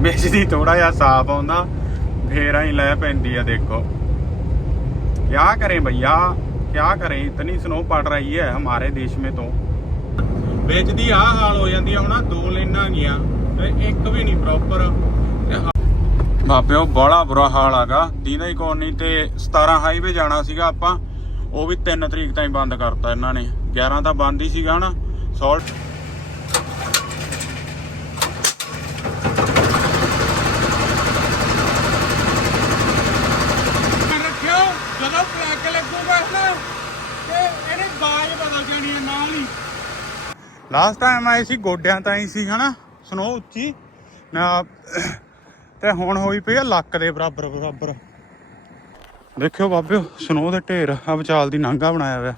ਵਿੱਚ ਦੀ ਥੋੜਾ ਜਿਹਾ ਸਾਫ ਆਉਂਦਾ ਫੇਰ ਆਈ ਲੈ ਪੈਂਦੀ ਆ ਦੇਖੋ क्या करें भैया क्या करें इतनी स्नो पड़ रही है हमारे देश में तो ਵਿੱਚ ਦੀ ਆ ਹਾਲ ਹੋ ਜਾਂਦੀ ਆ ਹੁਣ ਦੋ ਲੈਣਾ ਗਈਆਂ ਤੇ ਇੱਕ ਵੀ ਨਹੀਂ ਪ੍ਰੋਪਰ ਬਾਬਿਓ ਬੜਾ ਬੁਰਾ ਹਾਲ ਆਗਾ ਦੀਨਾ ਹੀ ਕੋਣੀ ਤੇ 17 ਹਾਈਵੇ ਜਾਣਾ ਸੀਗਾ ਆਪਾਂ ਉਹ ਵੀ 3 ਤਰੀਕ ਤਾਈਂ ਬੰਦ ਕਰਤਾ ਇਹਨਾਂ ਨੇ 11 ਤਾਂ ਬੰਦ ਹੀ ਸੀਗਾ ਨਾ ਸੌਲਟ ਲਾਸਟ ਟਾਈਮ ਆਏ ਸੀ, ਗੋਡਿਆਂ ਤਾਈਂ ਸੀ, ਹਨਾ? ਸਨੋ ਉੱਚੀ। ਤੇ ਹੁਣ ਹੋਈ ਪਈ ਆ ਲੱਕ ਦੇ ਬਰਾਬਰ ਬਰਾਬਰ। ਦੇਖਿਓ ਬਾਬਿਓ ਸਨੋ ਦੇ ਢੇਰ ਆ ਵਿਚਾਲ ਦੀ ਨਾਂਗਾ ਬਣਾਇਆ ਹੋਇਆ।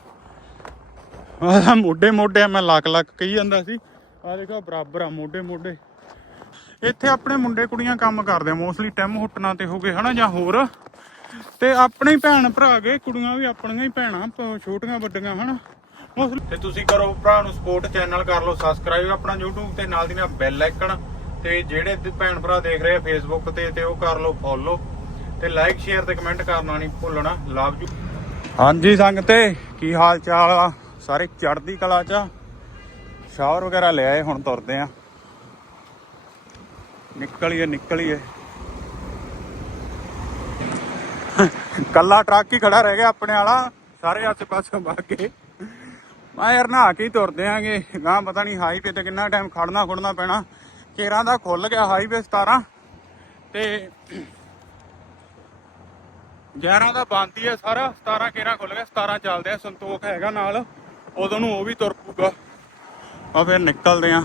ਆਹ ਮੋਢੇ ਮੋਢੇ ਮੈਂ ਲੱਕ ਲੱਕ ਕਹੀ ਜਾਂਦਾ ਸੀ। ਆ ਦੇਖੋ ਬਰਾਬਰ ਆ, ਮੋਢੇ ਮੋਢੇ। ਇੱਥੇ ਆਪਣੇ ਮੁੰਡੇ ਕੁੜੀਆਂ ਕੰਮ ਕਰਦੇ ਆ ਮੋਸਟਲੀ ਟੈਮ ਹੁੱਟਣਾ ਤੇ ਹੋ ਗਏ, ਹਨਾ, ਜਾਂ ਹੋਰ। ਤੇ ਆਪਣੇ ਭੈਣ ਭਰਾ ਗਏ, ਕੁੜੀਆਂ ਵੀ ਆਪਣੀਆਂ ਹੀ ਭੈਣਾਂ, ਛੋਟੀਆਂ ਵੱਡੀਆਂ, ਹਨਾ। ਤੇ ਤੁਸੀਂ ਕਰੋ ਭਰਾ ਨੂੰ ਸਪੋਰਟ ਚੈਨਲ ਕਰ ਲਓ ਸਬਸਕ੍ਰਾਈਬ ਆਪਣਾ YouTube ਤੇ ਨਾਲ ਦੀ ਨਾਲ ਬੈਲ ਆਈਕਨ ਤੇ ਜਿਹੜੇ ਭੈਣ ਭਰਾ ਦੇਖ ਰਹੇ ਆ Facebook ਤੇ ਤੇ ਉਹ ਕਰ ਲਓ ਫੋਲੋ ਤੇ ਲਾਈਕ ਸ਼ੇਅਰ ਤੇ ਕਮੈਂਟ ਕਰਨਾ ਨਹੀਂ ਭੁੱਲਣਾ ਲਵ ਯੂ ਹਾਂਜੀ ਸੰਗਤੇ, ਕੀ ਹਾਲ ਚਾਲ ਆ? ਸਾਰੇ ਚੜ੍ਹਦੀ ਕਲਾ ਚ ਸ਼ਾਵਰ ਵਗੈਰਾ ਲੈ ਆਏ, ਹੁਣ ਤੁਰਦੇ ਆ। ਨਿਕਲੀਏ ਨਿਕਲੀਏ। ਕੱਲਾ ਟਰੱਕ ਹੀ ਖੜਾ ਰਹਿ ਗਿਆ ਆਪਣੇ ਵਾਲਾ, ਸਾਰੇ ਆਸੇ ਪਾਸੇ ਭਾਗੇ ਮੈਂ ਯਾਰ ਨਹਾ ਕੇ ਹੀ ਤੁਰਦੇ ਆਂਗੇ। ਗਾਂ ਪਤਾ ਨਹੀਂ ਹਾਈਵੇ ਤੇ ਕਿੰਨਾ ਟਾਈਮ ਖੜਨਾ ਖੁੜਨਾ ਪੈਣਾ। ਕੇਰਾਂ ਦਾ ਖੁੱਲ ਗਿਆ ਹਾਈਵੇ 17 ਤੇ 11 ਦਾ ਬੰਦ ਹੀ ਹੈ ਸਾਰਾ। 17 ਕੇਰਾਂ ਖੁੱਲ ਗਿਆ 17 ਚੱਲਦੇ ਆ। ਸੰਤੋਖ ਹੈਗਾ ਨਾਲ। ਉਦੋਂ ਨੂੰ ਉਹ ਵੀ ਤੁਰ ਪੂਗਾ ਆ ਫਿਰ ਨਿਕਲਦੇ ਆ।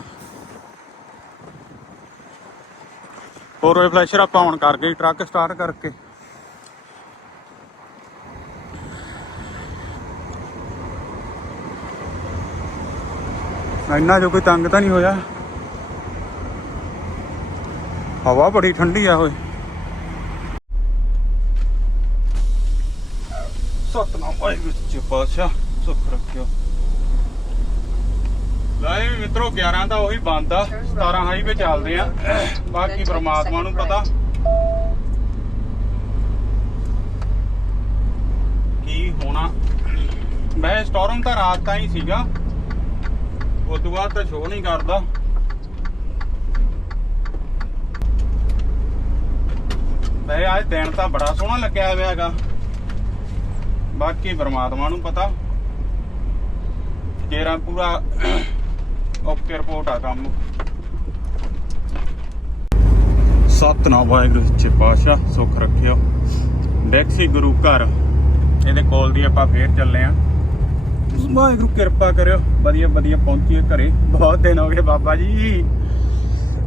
ਹੋਰ ਉਹ ਫਲੈਸ਼ਰ ਆਪਾਂ ਹੁਣ ਕਰ ਗਏ, ਟਰੱਕ ਸਟਾਰਟ ਕਰਕੇ। ਇੰਨਾ ਜੋ ਕੋਈ ਤੰਗ ਤਾਂ ਨਹੀਂ ਹੋਇਆ। ਹਵਾ ਬੜੀ ਠੰਡੀ ਆ ਹੋਏ ਸਤਨਾਮ ਵਾਹਿਗੁਰੂ ਜੀ ਪਾਤਸ਼ਾਹ ਸੁਖ ਰੱਖਿਓ। ਲੈ ਮਿੱਤਰੋ 11 ਦਾ ਉਹੀ ਬੰਦ ਆ 17 ਹਾਈਵੇ ਚੱਲਦੇ ਆ। ਬਾਕੀ ਪ੍ਰਮਾਤਮਾ ਨੂੰ ਪਤਾ। ਕੀ ਹੋਣਾ? ਮੈਂ ਸਟੋਰਮ ਤਾਂ ਰਾਤ ਤਾਂ ਹੀ ਸੀਗਾ। ਉਸ ਤੋਂ ਬਾਅਦ ਤਾਂ ਸ਼ੋਅ ਨਹੀਂ ਕਰਦਾ। ਮੈਂ ਅੱਜ ਦਿਨ ਤਾਂ ਬੜਾ ਸੋਹਣਾ ਲੱਗਿਆ ਹੋਇਆ ਹੈਗਾ। ਬਾਕੀ ਪਰਮਾਤਮਾ ਨੂੰ ਪਤਾ। ਜੇਰਾ ਪੂਰਾ ਓਕੇ ਰਿਪੋਰਟ ਆ ਕੰਮ। ਸਤਨਾਮ ਵਾਹਿਗੁਰੂ ਜੀ ਪਾਤਸ਼ਾਹ ਸੁਖ ਰੱਖਿਓ। ਡੈਕਸੀ ਗੁਰੂ ਘਰ। ਇਹਦੇ ਕੋਲ ਦੀ ਆਪਾਂ ਫੇਰ ਚੱਲੇ ਆ। ਵਾਹਿਗੁਰੂ, ਕਿਰਪਾ ਕਰਿਓ। ਵਧੀਆ ਵਧੀਆ ਪਹੁੰਚੀਏ ਘਰੇ। ਬਹੁਤ ਦਿਨ ਹੋ ਗਏ ਬਾਬਾ ਜੀ।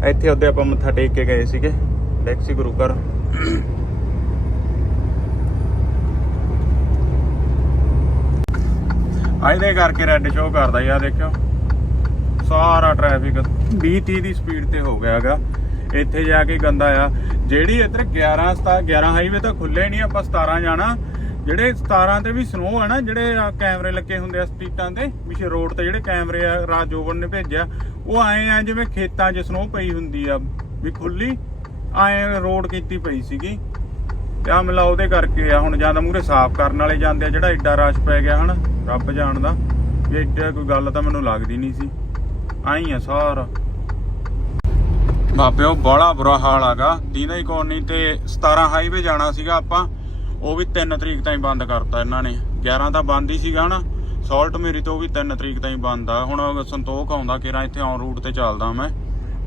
ਇੱਥੇ ਉਹਦੇ ਆਪਾਂ ਮੱਥਾ ਟੇਕ ਕੇ ਗਏ ਸੀਗੇ। ਡੈਕਸੀ ਗੁਰੂ ਘਰ। ਇਹਦੇ ਕਰਕੇ ਰੈੱਡ ਸ਼ੋ ਕਰਦਾ ਯਾ ਦੇਖਿਓ। ਸਾਰਾ ਟ੍ਰੈਫਿਕ 20 30 ਦੀ ਸਪੀਡ ਤੇ ਹੋ ਗਿਆ ਹੈਗਾ। ਇੱਥੇ ਜਾ ਕੇ ਗੰਦਾ ਆ। ਜਿਹੜੀ ਇੱਧਰ 11 ਸਤਾ 11 ਹਾਈਵੇ ਤਾਂ ਖੁੱਲੇ ਨਹੀਂ, ਆਪਾਂ 17 ਜਾਣਾ। ਜਿਹੜੇ 17 ਤੇ ਵੀ ਸਨੋ ਆ ਨਾ, ਜਿਹੜੇ ਕੈਮਰੇ ਲੱਗੇ ਹੁੰਦੇ ਆ ਸਟਰੀਟਾਂ ਤੇ ਵਿਸ਼ੇ ਰੋਡ ਤੇ ਜਿਹੜੇ ਕੈਮਰੇ ਆ ਰਾਜੋਵਨ ਨੇ ਭੇਜਿਆ, ਉਹ ਆਏ ਆ ਜਿਵੇਂ ਖੇਤਾਂ 'ਚ ਸਨੋ ਪਈ ਹੁੰਦੀ ਆ, ਵੀ ਖੁੱਲੀ, ਆਏ ਰੋਡ ਕੀਤੀ ਪਈ ਸੀਗੀ। ਤੇ ਆ ਮਿਲਾ ਉਹਦੇ ਕਰਕੇ ਆ, ਹੁਣ ਜ਼ਿਆਦਾ ਮੂਰੇ ਸਾਫ਼ ਕਰਨ ਵਾਲੇ ਜਾਂਦੇ ਆ, ਜਿਹੜਾ ਐਡਾ ਰਸ਼ ਪੈ ਗਿਆ ਹਨ, ਰੱਬ ਜਾਣਦਾ। ਵੀ ਐਡਾ ਕੋਈ ਗੱਲ ਤਾਂ ਮੈਨੂੰ ਲੱਗਦੀ ਨਹੀਂ ਸੀ। ਆਈ ਆ ਸਾਰਾ। ਬਾਬਿਓ ਬੜਾ ਬੁਰਾ ਹਾਲ ਆਗਾ ਦੀਨਾ ਹੀ ਕੋਣੀ ਤੇ 17 ਹਾਈਵੇ ਜਾਣਾ ਸੀਗਾ ਆਪਾਂ। ਉਹ ਵੀ 3 ਤਰੀਕ ਤਾਈਂ ਬੰਦ ਕਰਤਾ ਇਹਨਾਂ ਨੇ। 11 ਤਾਂ ਬੰਦ ਹੀ ਸੀਗਾ ਨਾ ਸਾਲਟ ਮੇਰੀ ਤੋਂ ਵੀ 3 ਤਰੀਕ ਤਾਈਂ ਬੰਦ ਆ। ਹੁਣ ਸੰਤੋਖ ਆਉਂਦਾ ਕਿਰਾਂ ਇੱਥੇ ਔਨ ਰੂਟ ਤੇ ਚੱਲਦਾ ਮੈਂ।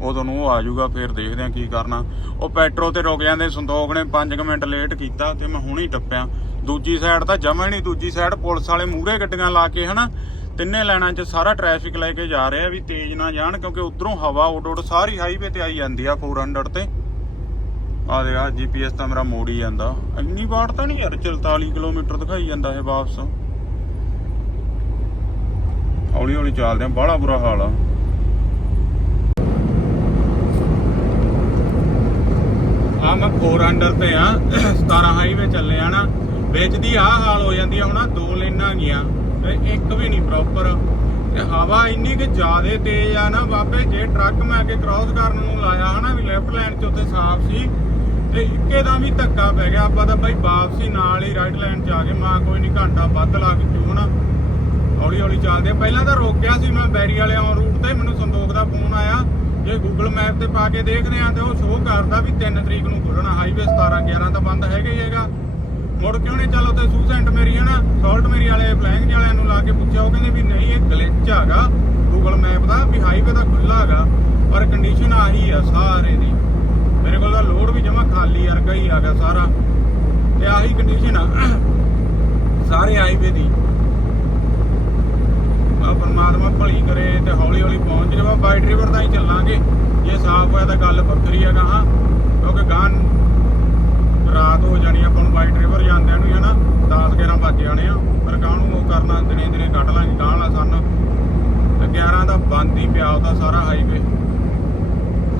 ਉਦੋਂ ਨੂੰ ਉਹ ਆ ਜਾਊਗਾ, ਫਿਰ ਦੇਖਦੇ ਆ ਕੀ ਕਰਨਾ। ਉਹ ਪੈਟਰੋ ਤੇ ਰੁਕ ਜਾਂਦੇ। ਸੰਤੋਖ ਨੇ 5 ਮਿੰਟ ਲੇਟ ਕੀਤਾ ਤੇ ਮੈਂ ਹੁਣੀ ਟੱਪਿਆ। ਦੂਜੀ ਸਾਈਡ ਤਾਂ ਜਮਾ ਹੀ ਨਹੀਂ। ਦੂਜੀ ਸਾਈਡ ਪੁਲਿਸ ਵਾਲੇ ਮੂਹਰੇ ਗੱਡੀਆਂ ਲਾ ਕੇ ਹਨਾ, ਤਿੰਨੇ ਲਾਈਨਾਂ 'ਚ ਸਾਰਾ ਟ੍ਰੈਫਿਕ ਲੈ ਕੇ ਜਾ ਰਿਹਾ ਵੀ ਤੇਜ਼ ਨਾ ਜਾਣ ਕਿਉਂਕਿ ਉਧਰੋਂ ਹਵਾ ਉੱਡ ਉੱਡ ਸਾਰੀ ਹਾਈਵੇ ਤੇ ਆਈ ਜਾਂਦੀ ਆ 400 ਤੇ। ਆ ਦੇ ਜੀਪੀਐਸ ਤਾਂ ਮੇਰਾ ਮੋੜ ਹੀ ਜਾਂਦਾ। ਇੰਨੀ ਵਾਟ ਤਾਂ ਨਹੀਂ ਯਾਰ 44 ਕਿਲੋਮੀਟਰ ਦਿਖਾਈ ਜਾਂਦਾ ਇਹ ਵਾਪਸ। ਹੌਲੀ ਹੌਲੀ ਚੱਲਦੇ ਆ ਬੜਾ ਬੁਰਾ ਹਾਲ ਆ। ਆ ਮੈਂ 400 ਤੇ ਆ 17 ਹਾਈਵੇ ਚੱਲੇ ਆ ਨਾ, ਵਿੱਚ ਦੀ ਆ ਹਾਲ ਹੋ ਜਾਂਦੀ ਆ, ਹੁਣ ਦੋ ਲੇਨਾਂ ਗਈਆਂ। ਇੱਕ ਵੀ ਨਹੀਂ ਪ੍ਰੋਪਰ ਤੇ ਹਵਾ ਇੰਨੀ ਕਿ ਜ਼ਿਆਦੇ ਤੇਜ਼ ਆ ਨਾ ਬਾਬੇ ਜੇ ਟਰੱਕ ਮੈਂ ਅੱਗੇ ਕ੍ਰਾਸ ਕਰਨ ਨੂੰ ਲਾਇਆ ਹਨਾ, ਵੀ ਲੈਫਟ ਲਾਈਨ 'ਚ ਉੱਥੇ ਸਾਫ਼ ਸੀ ਤੇ ਇੱਕੇ ਦਾ ਵੀ ਧੱਕਾ ਪੈ ਗਿਆ। ਆਪਾਂ ਤਾਂ ਬਾਈ ਵਾਪਸੀ ਨਾਲ ਹੀ ਰਾਈਟ ਲਾਈਨ 'ਚ ਆ ਗਏ। ਮਾਂ ਕੋਈ ਨਹੀਂ ਘੰਟਾ ਵੱਧ ਲਾ ਕੇ ਕਿਉਂ ਨਾ ਹੌਲੀ ਹੌਲੀ ਚੱਲਦੇ ਆ। ਪਹਿਲਾਂ ਤਾਂ ਰੋਕਿਆ ਸੀ ਮੈਂ ਬੈਰੀ ਵਾਲੇ ਔਨ ਰੂਟ ਤੇ। ਮੈਨੂੰ ਸੰਦੋਖ ਦਾ ਫੋਨ ਆਇਆ। ਜੇ ਗੂਗਲ ਮੈਪ ਤੇ ਪਾ ਕੇ ਦੇਖਦੇ ਆ ਤੇ ਉਹ ਸ਼ੋਅ ਕਰਦਾ ਵੀ 3 ਤਰੀਕ ਨੂੰ ਖੁੱਲਣਾ ਹਾਈਵੇ 17 11 ਤਾਂ ਬੰਦ ਹੈਗਾ ਹੀ ਹੈਗਾ। ਮੁੜ ਕਿਉਂ ਨਹੀਂ ਚੱਲ ਉੱਥੇ ਸੂਸੈਂਟ ਮੇਰੀ ਹੈ ਨਾ ਸਾਲਟ ਮੇਰੀ ਵਾਲੇ ਫਲੈਂਗ ਵਾਲਿਆਂ ਨੂੰ ਲਾ ਕੇ ਪੁੱਛਿਆ। ਉਹ ਕਹਿੰਦੇ ਵੀ ਨਹੀਂ, ਇਹ ਗਲਿਚ ਹੈਗਾ। ਗੂਗਲ ਮੈਪ ਦਾ ਵੀ ਹਾਈਵੇ ਦਾ ਖੁੱਲਾ ਹੈਗਾ। ਪਰ ਕੰਡੀਸ਼ਨ ਆਹੀ ਆ, ਸਾਰੇ ਦੀ। ਮੇਰੇ ਕੋਲ ਤਾਂ ਲੋਡ ਵੀ ਜਮਾ ਖਾਲੀ ਵਰਗਾ ਹੀ ਆ ਗਿਆ ਸਾਰਾ। ਤੇ ਆਹੀ ਕੰਡੀਸ਼ਨ ਆ। ਸਾਰੇ ਹਾਈਵੇ ਦੀ। ਆ ਪਰਮਾਤਮਾ ਭਲੀ ਕਰੇ ਤੇ ਹੌਲੀ ਹੌਲੀ ਪਹੁੰਚ ਜਾਵਾ। ਬਾਈ ਡਰਾਈਵਰ ਦਾ ਹੀ ਚੱਲਾਂਗੇ। ਜੇ ਸਾਫ਼ ਹੋਇਆ ਤਾਂ ਗੱਲ ਵੱਖਰੀ ਆ ਗਾਹਾਂ। ਕਿਉਂਕਿ ਗਾਂ ਰਾਤ ਹੋ ਜਾਣੀ ਆਪਾਂ ਨੂੰ ਬਾਈ ਡਰਾਈਵਰ ਜਾਂਦਿਆਂ ਨੂੰ ਹਨਾ? 10 11 ਵੱਜ ਜਾਣੇ ਆ। ਪਰ ਗਾਂ ਨੂੰ ਉਹ ਕਰਨਾ? ਦਿਨੇ ਦਿਨੇ ਕੱਢ ਲਾਂਗੇ ਗਾਂ ਵਾਲਾ ਸਨ। ਤੇ 11 ਦਾ ਬੰਦ ਹੀ ਪਿਆ ਉਹਦਾ ਸਾਰਾ ਹਾਈਵੇ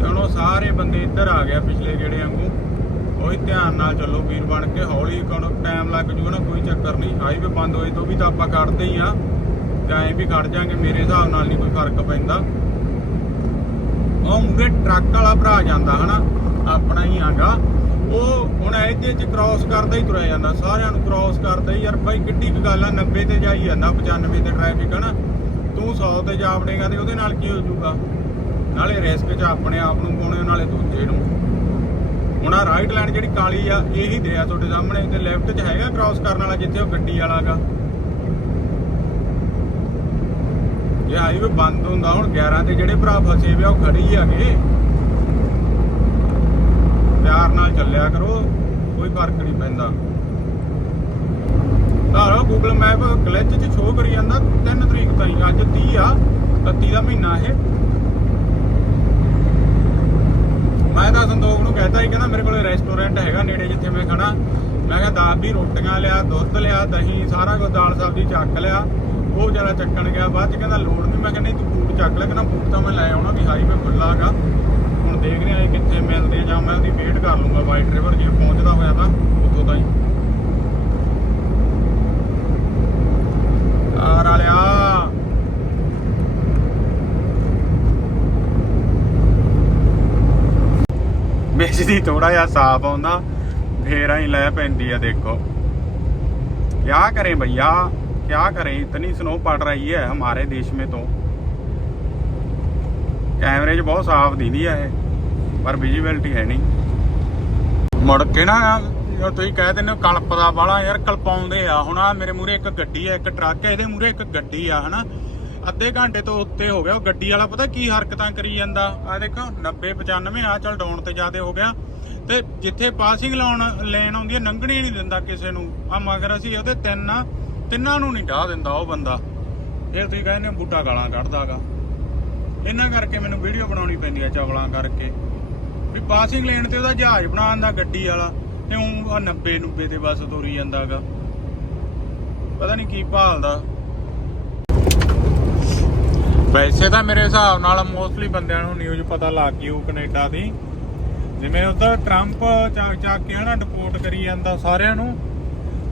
ਤੇ ਸਾਰੇ ਬੰਦੇ ਇੱਧਰ ਆ ਗਿਆ ਪਿਛਲੇ ਜਿਹੜੇ ਵਾਂਗੂ। ਉਹੀ ਧਿਆਨ ਨਾਲ ਚੱਲੋ ਵੀਰ ਬਣ ਕੇ। ਹੌਲੀ ਕੋਣ ਟਾਈਮ ਲੱਗ ਜੂਗਾ ਨਾ, ਕੋਈ ਚੱਕਰ ਨਹੀਂ। ਹਾਈਵੇ ਬੰਦ ਹੋਏ ਤੋਂ ਵੀ ਤਾਂ ਆਪਾਂ ਕੱਢਦੇ ਹੀ ਆ। ਤੇ ਵੀ ਕੱਢ ਜਾਾਂਗੇ, ਮੇਰੇ ਹਿਸਾਬ ਨਾਲ ਨਹੀਂ ਕੋਈ ਫ਼ਰਕ ਪੈਂਦਾ। ਉਹ ਮੂਰੇ ਟਰੱਕ ਵਾਲਾ ਭਰਾ ਜਾਂਦਾ ਹਨਾ, ਆਪਣਾ ਹੀ ਆਂਗਾ। ਉਹ ਹੁਣ ਇਹਦੇ ਚ ਕ੍ਰਾਸ ਕਰਦਾ ਹੀ ਤੁਰਿਆ ਜਾਂਦਾ। ਸਾਰਿਆਂ ਨੂੰ ਕ੍ਰਾਸ ਕਰਦਾ ਹੀ, ਯਾਰ ਬਾਈ ਕਿੱਡੀ ਕੁ ਗੱਲ ਆ 90 ਤੇ ਜਾਈ ਜਾਂਦਾ 95 ਤੇ ਟ੍ਰੈਫਿਕ ਹਨਾ। ਤੂੰ 100 ਤੇ ਜਾ ਵੜੇਗਾ ਤੇ ਉਹਦੇ ਨਾਲ ਕੀ ਹੋ ਜਾਊਗਾ? ਨਾਲੇ ਰਿਸਕ 'ਚ ਆਪਣੇ ਆਪ ਨੂੰ ਪਾਉਣੇ, ਨਾਲੇ ਦੂਜੇ ਨੂੰ। ਹੁਣ ਆ ਰਾਈਟ ਲਾਈਨ ਜਿਹੜੀ ਕਾਲੀ ਆ, ਇਹੀ ਦੇ ਆ ਤੁਹਾਡੇ ਸਾਹਮਣੇ। ਤੇ ਲੈਫਟ 'ਚ ਹੈਗਾ ਕ੍ਰਾਸ ਕਰਨ ਵਾਲਾ ਜਿੱਥੇ ਉਹ ਗੱਡੀ ਵਾਲਾ ਗਾ। ਹਾਈਵੇ ਬੰਦ ਹੁੰਦਾ, ਹੁਣ 11 ਤੇ ਜਿਹੜੇ ਭਰਾ ਫਸੇ ਵੇ ਉਹ ਖੜੇ ਹੀ ਪਿਆਰ ਨਾਲ ਚੱਲਿਆ ਕਰੋ, ਕੋਈ ਫ਼ਰਕ ਨਹੀਂ ਪੈਂਦਾ। ਤਾਰਾ ਗੂਗਲ ਮੈਪ ਗਲਿਚ ਚ ਸ਼ੋਅ ਕਰੀ ਜਾਂਦਾ 3 ਤਰੀਕ ਤਾਈ, ਅੱਜ 30 ਆ 31 ਦਾ ਮਹੀਨਾ ਇਹ। ਮੈਂ ਤਾਂ ਸੰਦੋਖ ਨੂੰ ਕਹਿਤਾ ਸੀ, ਕਹਿੰਦਾ ਮੇਰੇ ਕੋਲ ਰੈਸਟੋਰੈਂਟ ਹੈਗਾ ਨੇੜੇ ਜਿੱਥੇ ਮੈਂ ਖੜਾ ਮੈਂ ਕਿਹਾ ਦਾਲ ਵੀ ਰੋਟੀਆਂ ਲਿਆ, ਦੁੱਧ ਲਿਆ, ਦਹੀਂ, ਸਾਰਾ ਕੁਝ ਦਾਲ ਸਬਜ਼ੀ ਚੱਕ ਲਿਆ। ਉਹ ਜਰਾ ਚੱਕਣ ਗਿਆ, ਬਾਅਦ ਚ ਕਹਿੰਦਾ ਲੋੜ ਨਹੀਂ ਮੈਂ ਕਹਿੰਦਾ ਤੂੰ ਬੂਟ ਚੱਕ ਲੈ, ਕਹਿੰਦਾ ਬੂਟ ਤਾਂ ਮੈਂ ਲੈ ਆਉਣਾ ਵੀ ਹਾਈਵੇ ਖੁੱਲਾ ਹੈਗਾ। ਹੁਣ ਦੇਖ ਰਿਹਾ ਇਹ ਕਿੱਥੇ ਮਿਲਦੇ ਜਾਂ ਮੈਂ ਉਹਦੀ ਵੇਟ ਕਰ ਲੂੰਗਾ ਬਾਈ ਡਰਾਈਵਰ ਜੇ ਪਹੁੰਚਦਾ ਹੋਇਆ ਤਾਂ, ਉੱਥੋਂ ਤਾਈਂ। ਕਾਰ ਵਾਲਿਆ ਵਿੱਚ ਦੀ ਥੋੜਾ ਜਿਹਾ ਸਾਫ ਆਉਂਦਾ ਫੇਰ ਆਈ ਲੈ ਪੈਂਦੀ ਆ ਦੇਖੋ क्या करें भैया क्या करें इतनी स्नो पड़ रही है हमारे देश में तो ਕੈਮਰੇ 'ਚ ਬਹੁਤ ਸਾਫ਼ ਦਿਖਦੀ ਆ ਇਹ ਪਰ ਵਿਜ਼ੀਬਿਲਟੀ ਹੈ ਨਹੀਂ ਮੁੜ ਕੇ ਨਾ ਜਦੋਂ ਤੁਸੀਂ ਕਹਿ ਦਿੰਦੇ ਹੋ ਕਲਪਦਾ ਵਾਲਾ ਯਾਰ ਕਲਪਾਉਂਦੇ ਆ ਹੁਣ ਆ ਮੇਰੇ ਮੂਰੇ ਇੱਕ ਗੱਡੀ ਆ ਇੱਕ ਟਰੱਕ ਆ ਇਹਦੇ ਮੂਰੇ ਇੱਕ ਗੱਡੀ ਆ ਹਨਾ ਅੱਧੇ ਘੰਟੇ ਤੋਂ ਉੱਤੇ ਹੋ ਗਿਆ। ਉਹ ਗੱਡੀ ਵਾਲਾ ਪਤਾ ਕੀ ਹਰਕਤਾਂ ਕਰੀ ਜਾਂਦਾ? ਆ ਦੇਖੋ 90 95 ਆ ਚੱਲ ਡਾਊਨ ਤੇ ਜ਼ਿਆਦੇ ਹੋ ਗਿਆ। ਤੇ ਜਿੱਥੇ ਪਾਸਿੰਗ ਲਾਉਣ ਲੈਣ ਆਉਂਦੀ ਹੈ, ਲੰਘਣੀ ਨਹੀਂ ਦਿੰਦਾ ਕਿਸੇ ਨੂੰ। ਆ ਮਗਰ ਅਸੀਂ ਉਹਦੇ ਤਿੰਨ ਤਿੰਨਾਂ ਨੂੰ ਨਹੀਂ ਢਾਹ ਦਿੰਦਾ ਉਹ ਬੰਦਾ। ਫਿਰ ਤੁਸੀਂ ਕਹਿੰਦੇ ਹੋ, ਬੂਟਾ ਗਾਲਾਂ ਕੱਢਦਾਗਾ। ਇਹਨਾਂ ਕਰਕੇ ਮੈਨੂੰ ਵੀਡੀਓ ਬਣਾਉਣੀ ਪੈਂਦੀ ਹੈ ਚਵਲਾਂ ਕਰਕੇ। ਵੀ ਪਾਸਿੰਗ ਲੈਣ ਤੇ ਉਹਦਾ ਜਹਾਜ਼ ਬਣਾਉਣ ਦਾ ਗੱਡੀ ਵਾਲਾ, ਤੇ ਉਹ 90 90 ਤੇ ਬਸ ਤੁਰੀ ਜਾਂਦਾਗਾ। ਪਤਾ ਨਹੀਂ ਕੀ ਭਾਲਦਾ। ਵੈਸੇ ਤਾਂ ਮੇਰੇ ਹਿਸਾਬ ਨਾਲ ਮੋਸਟਲੀ ਬੰਦਿਆਂ ਨੂੰ ਨਿਊਜ਼ ਪਤਾ ਲੱਗ ਗਈ ਉਹ ਕੈਨੇਡਾ ਦੀ। ਜਿਵੇਂ ਉਧਰ ਟਰੰਪ ਚਾਕ ਚਾਕ ਕੇ ਹਨਾ ਡਿਪੋਰਟ ਕਰੀ ਜਾਂਦਾ ਸਾਰਿਆਂ ਨੂੰ,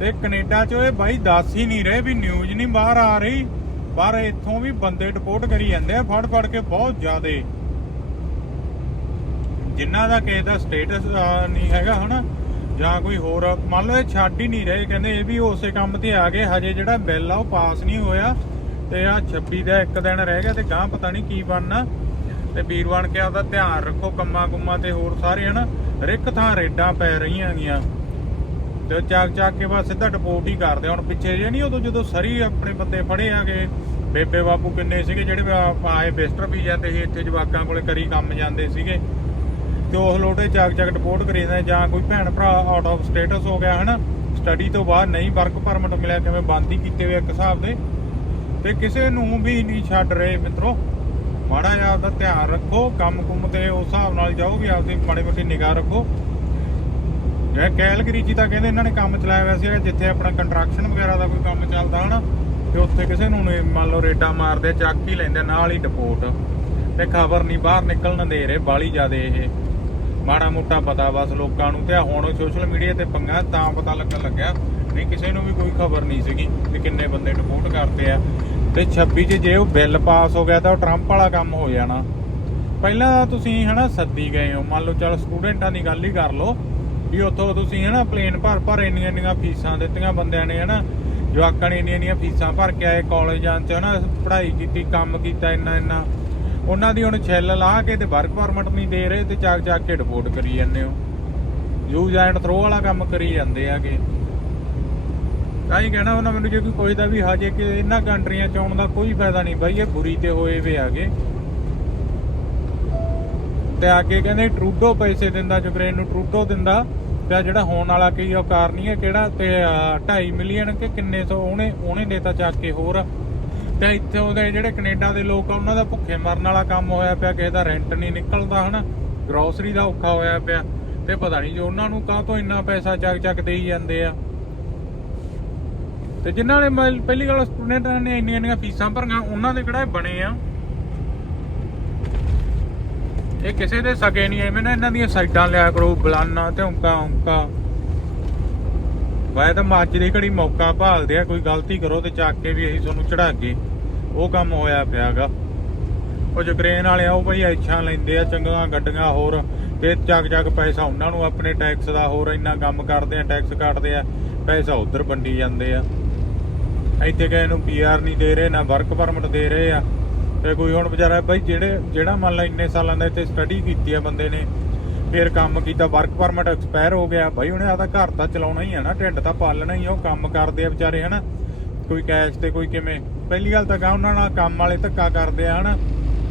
ਤੇ ਕੈਨੇਡਾ 'ਚ ਇਹ ਬਾਈ ਦੱਸ ਹੀ ਨਹੀਂ ਰਹੇ ਵੀ ਨਿਊਜ਼ ਨਹੀਂ ਬਾਹਰ ਆ ਰਹੀ, ਪਰ ਇੱਥੋਂ ਵੀ ਬੰਦੇ ਡਿਪੋਰਟ ਕਰੀ ਜਾਂਦੇ ਆ, ਫੜ ਫੜ ਕੇ ਬਹੁਤ ਜ਼ਿਆਦੇ। ਜਿਨ੍ਹਾਂ ਦਾ ਕਿਸੇ ਦਾ ਸਟੇਟਸ ਨਹੀਂ ਹੈਗਾ ਹਨਾ, ਜਾਂ ਕੋਈ ਹੋਰ, ਮੰਨ ਲਓ ਇਹ ਛੱਡ ਹੀ ਨਹੀਂ ਰਹੇ, ਕਹਿੰਦੇ ਇਹ ਵੀ ਉਸੇ ਕੰਮ ਤੇ ਆ ਗਏ, ਹਜੇ ਜਿਹੜਾ ਬਿੱਲ ਆ ਉਹ ਪਾਸ ਨਹੀਂ ਹੋਇਆ। ਤੇ ਆ 26 ਦਾ ਇੱਕ ਦਿਨ ਰਹਿ ਗਿਆ ਤੇ ਗਾਂ ਪਤਾ ਨਹੀਂ ਕੀ ਬਣਨਾ। ਤੇ ਵੀਰ ਬਣ ਕੇ ਆਪਦਾ ਧਿਆਨ ਰੱਖੋ, ਕੰਮਾਂ ਕੁੰਮਾਂ ਤੇ ਹੋਰ ਸਾਰੇ ਹਨਾ ਰਿਕ ਥਾਂ ਰੇਡਾਂ ਪੈ ਰਹੀਆਂ ਗੀਆਂ ਤੇ ਚਾਕ ਚਾਕ ਕੇ ਬਾਅਦ ਸਿੱਧਾ ਡਿਪੋਰਟ ਹੀ ਕਰਦੇ ਹੁਣ ਪਿੱਛੇ ਜੇ ਨਹੀਂ ਉਦੋਂ ਜਦੋਂ ਸਰੀ ਆਪਣੇ ਬੰਦੇ ਫੜੇ ਆਗੇ, ਬੇਬੇ ਬਾਪੂ ਕਿੰਨੇ ਸੀਗੇ ਜਿਹੜੇ ਆਏ ਬਿਸਟਰ ਵੀ ਜਾਂਦੇ ਸੀ, ਇੱਥੇ ਜਵਾਕਾਂ ਕੋਲੇ ਕਰੀ ਕੰਮ ਜਾਂਦੇ ਸੀਗੇ। ਤੇ ਉਸ ਲੋਟੇ ਚੱਕ ਚੱਕ ਡਿਪੋਰਟ ਕਰੀ ਜਾਂਦੇ ਜਾਂ ਕੋਈ ਭੈਣ ਭਰਾ ਆਊਟ ਆਫ ਸਟੇਟਸ ਹੋ ਗਿਆ ਹਨਾ। ਸਟੱਡੀ ਤੋਂ ਬਾਅਦ ਨਹੀਂ ਵਰਕ ਪਰਮਿਟ ਮਿਲਿਆ, ਕਿਵੇਂ ਬੰਦ ਹੀ ਕੀਤੇ ਹੋਏ ਇੱਕ ਹਿਸਾਬ ਦੇ। ਤੇ ਕਿਸੇ ਨੂੰ ਵੀ ਨਹੀਂ ਛੱਡ ਰਹੇ ਮਿੱਤਰੋ। ਮਾੜਾ ਜਿਹਾ ਆਪਦਾ ਧਿਆਨ ਰੱਖੋ ਕੰਮ ਕੁਮ ਤੇ ਉਸ ਹਿਸਾਬ ਨਾਲ ਜਾਓ ਵੀ ਆਪਦੀ ਮਾੜੀ ਮੋਟੀ ਨਿਗਾਹ ਰੱਖੋ। ਜੇ ਕੈਲਗਰੀ ਜੀ ਤਾਂ ਕਹਿੰਦੇ ਇਹਨਾਂ ਨੇ ਕੰਮ ਚਲਾਇਆ ਹੋਇਆ ਸੀ ਜਿੱਥੇ ਆਪਣਾ ਕੰਸਟਰਕਸ਼ਨ ਵਗੈਰਾ ਦਾ ਕੋਈ ਕੰਮ ਚੱਲਦਾ ਹਨਾ ਤੇ ਉੱਥੇ ਕਿਸੇ ਨੂੰ ਨੀ ਮੰਨ ਲਓ ਰੇਡਾ ਮਾਰਦੇ ਆ, ਚੱਕ ਹੀ ਲੈਂਦੇ ਨਾਲ ਹੀ ਡਿਪੋਰਟ। ਤੇ ਖਬਰ ਨਹੀਂ ਬਾਹਰ ਨਿਕਲਣ ਦੇ ਰਹੇ ਬਾਲੀ ਜਿਆਦੇ ਇਹ। ਮਾੜਾ ਮੋਟਾ ਪਤਾ ਬਸ ਲੋਕਾਂ ਨੂੰ ਤੇ ਹੁਣ ਸੋਸ਼ਲ ਮੀਡੀਆ ਤੇ ਪੰਗਾ ਤਾਂ ਪਤਾ ਲੱਗਣ ਲੱਗਿਆ ਨਹੀਂ ਕਿਸੇ ਨੂੰ ਵੀ ਕੋਈ ਖਬਰ ਨਹੀਂ ਸੀਗੀ ਕਿ ਕਿੰਨੇ ਬੰਦੇ ਡਿਪੋਰਟ ਕਰਤੇ ਆ। ਤੇ 26 ਚ ਜੇ ਉਹ ਬਿੱਲ ਪਾਸ ਹੋ ਗਿਆ ਤਾਂ ਉਹ ਟਰੰਪ ਵਾਲਾ ਕੰਮ ਹੋ ਜਾਣਾ। ਪਹਿਲਾਂ ਤੁਸੀਂ ਹਨਾ ਸੱਦੀ ਗਏ ਹੋ। ਮੰਨ ਲਓ ਚਲ ਸਟੂਡੈਂਟਾਂ ਦੀ ਗੱਲ ਹੀ ਕਰ ਲਓ ਵੀ ਉੱਥੋਂ ਤੁਸੀਂ ਹਨਾ ਪਲੇਨ ਭਰ ਭਰ ਇੰਨੀਆਂ ਇੰਨੀਆਂ ਫੀਸਾਂ ਦਿੱਤੀਆਂ ਬੰਦਿਆਂ ਨੇ ਹਨਾ। ਜਵਾਕਾਂ ਨੇ ਇੰਨੀਆਂ ਇੰਨੀਆਂ ਫੀਸਾਂ ਭਰ ਕੇ ਆਏ ਕਾਲਜਾਂ 'ਚ ਹਨਾ, ਪੜ੍ਹਾਈ ਕੀਤੀ, ਕੰਮ ਕੀਤਾ ਇੰਨਾ ਇੰਨਾ। ਉਹਨਾਂ ਦੀ ਹੁਣ ਛਿੱਲ ਲਾ ਕੇ ਤੇ ਵਰਕ ਪਰਮਿਟ ਨਹੀਂ ਦੇ ਰਹੇ ਤੇ ਚੱਕ ਚੱਕ ਕੇ ਡਿਪੋਰਟ ਕਰੀ ਜਾਂਦੇ ਹੋ। ਯੂਜ਼ ਐਂਡ ਥਰੋ ਵਾਲਾ ਕੰਮ ਕਰੀ ਜਾਂਦੇ ਆਗੇ ਤਾਂ ਹੀ ਕਹਿਣਾ ਉਹਨਾਂ ਮੈਨੂੰ ਜੇ ਕੋਈ ਪੁੱਛਦਾ ਵੀ ਹਜੇ ਕਿ ਇਹਨਾਂ ਕੰਟਰੀਆਂ ਚ ਆਉਣ ਦਾ ਕੋਈ ਫਾਇਦਾ ਨਹੀਂ ਬਾਈ, ਇਹ ਬੁਰੀ ਤੇ ਹੋਏ ਵੇ ਆਗੇ ਤੇ ਅੱਗੇ ਕਹਿੰਦੇ ਟਰੂਡੋ ਪੈਸੇ ਦਿੰਦਾ, ਯੂਕਰੇਨ ਨੂੰ ਟਰੂਡੋ ਦਿੰਦਾ ਤੇ ਜਿਹੜਾ ਹੋਣ ਵਾਲਾ ਕੀ ਉਹ ਕਾਰ ਨਹੀਂ ਹੈ ਕਿਹੜਾ ਤੇ 2.5 ਮਿਲੀਅਨ ਕਿ ਕਿੰਨੇ ਸੌ ਉਹਨੇ ਉਹਨੇ ਦੇਤਾ ਚੱਕ ਕੇ ਹੋਰ। ਤੇ ਇੱਥੇ ਉਹਦੇ ਜਿਹੜੇ ਕੈਨੇਡਾ ਦੇ ਲੋਕ ਆ, ਉਹਨਾਂ ਦਾ ਭੁੱਖੇ ਮਰਨ ਵਾਲਾ ਕੰਮ ਹੋਇਆ ਪਿਆ, ਕਿਸੇ ਦਾ ਰੈਂਟ ਨਹੀਂ ਨਿਕਲਦਾ, ਹਨਾ? ਗਰੋਸਰੀ ਦਾ ਔਖਾ ਹੋਇਆ ਪਿਆ। ਤੇ ਪਤਾ ਨਹੀਂ ਜੋ ਉਹਨਾਂ ਨੂੰ ਕਾਹ ਤੋਂ ਇੰਨਾ ਪੈਸਾ ਚੱਕ ਚੱਕ ਦੇਈ ਜਾਂਦੇ ਆ। ਤੇ ਜਿਨ੍ਹਾਂ ਨੇ ਪਹਿਲੀ ਗੱਲ ਸਟੂਡੈਂਟਾਂ ਨੇ ਇੰਨੀਆਂ ਇੰਨੀਆਂ ਫੀਸਾਂ ਭਰੀਆਂ, ਉਹਨਾਂ ਦੇ ਕਿਹੜਾ ਬਣੇ ਆ? ਇਹ ਕਿਸੇ ਦੇ ਸਕੇ ਨਹੀਂ, ਐਵੇਂ ਨਾ ਇਹਨਾਂ ਦੀਆਂ ਸਾਈਡਾਂ ਲਿਆ ਕਰੋ, ਬਲਾਨਾ ਤੇ ਉਂਕਾ ਉਂਕਾ ਵਾਏ ਤਾਂ ਮੱਝ ਦੀ ਘੜੀ ਮੌਕਾ ਭਾਲਦੇ ਆ, ਕੋਈ ਗਲਤੀ ਕਰੋ ਤੇ ਚੱਕ ਕੇ ਵੀ ਅਸੀਂ ਤੁਹਾਨੂੰ ਚੜਾਗੇ ਉਹ ਕੰਮ ਹੋਇਆ ਪਿਆਗਾ। ਉਹ ਯੂਕਰੇਨ ਵਾਲੇ ਆ, ਉਹ ਬਈ ਇੱਛਾ ਲੈਂਦੇ ਆ, ਚੰਗੀਆਂ ਗੱਡੀਆਂ ਹੋਰ ਤੇ ਚੱਕ ਚੱਕ ਪੈਸਾ ਉਹਨਾਂ ਨੂੰ ਆਪਣੇ ਟੈਕਸ ਦਾ ਹੋਰ ਇੰਨਾ ਕੰਮ ਕਰਦੇ ਆ, ਟੈਕਸ ਕੱਟਦੇ ਆ, ਪੈਸਾ ਉਧਰ ਵੰਡੀ ਜਾਂਦੇ ਆ। ਇੱਥੇ ਕਿਸੇ ਨੂੰ ਪੀਆਰ ਨਹੀਂ ਦੇ ਰਹੇ, ਨਾ ਵਰਕ ਪਰਮਿਟ ਦੇ ਰਹੇ ਆ। ਤੇ ਕੋਈ ਹੁਣ ਵਿਚਾਰਾ, ਬਈ ਜਿਹੜੇ, ਜਿਹੜਾ ਮੰਨ ਲਾ ਇੰਨੇ ਸਾਲਾਂ ਦਾ ਇੱਥੇ ਸਟੱਡੀ ਕੀਤੀ ਆ ਬੰਦੇ ਨੇ, ਫਿਰ ਕੰਮ ਕੀਤਾ ਵਰਕ ਪਰਮਿਟ ਐਕਸਪਾਇਰ ਹੋ ਗਿਆ ਭਾਈ ਉਹਨੇ ਆਦਾ ਘਰ ਤਾਂ ਚਲਾਉਣਾ ਹੀ ਹੈ ਨਾ, ਢਿੱਡ ਤਾਂ ਪਾਲਣਾ ਹੀ ਉਹ ਕੰਮ ਕਰਦੇ ਆ ਵਿਚਾਰੇ, ਹਨਾ। ਕੋਈ ਕੈਸ਼ ਤੇ ਕੋਈ ਕਿਵੇਂ। ਪਹਿਲੀ ਗੱਲ ਤਾਂ ਗਾ ਉਹਨਾਂ ਨਾਲ ਕੰਮ ਵਾਲੇ ਧੱਕਾ ਕਰਦੇ ਆ, ਹਨਾ।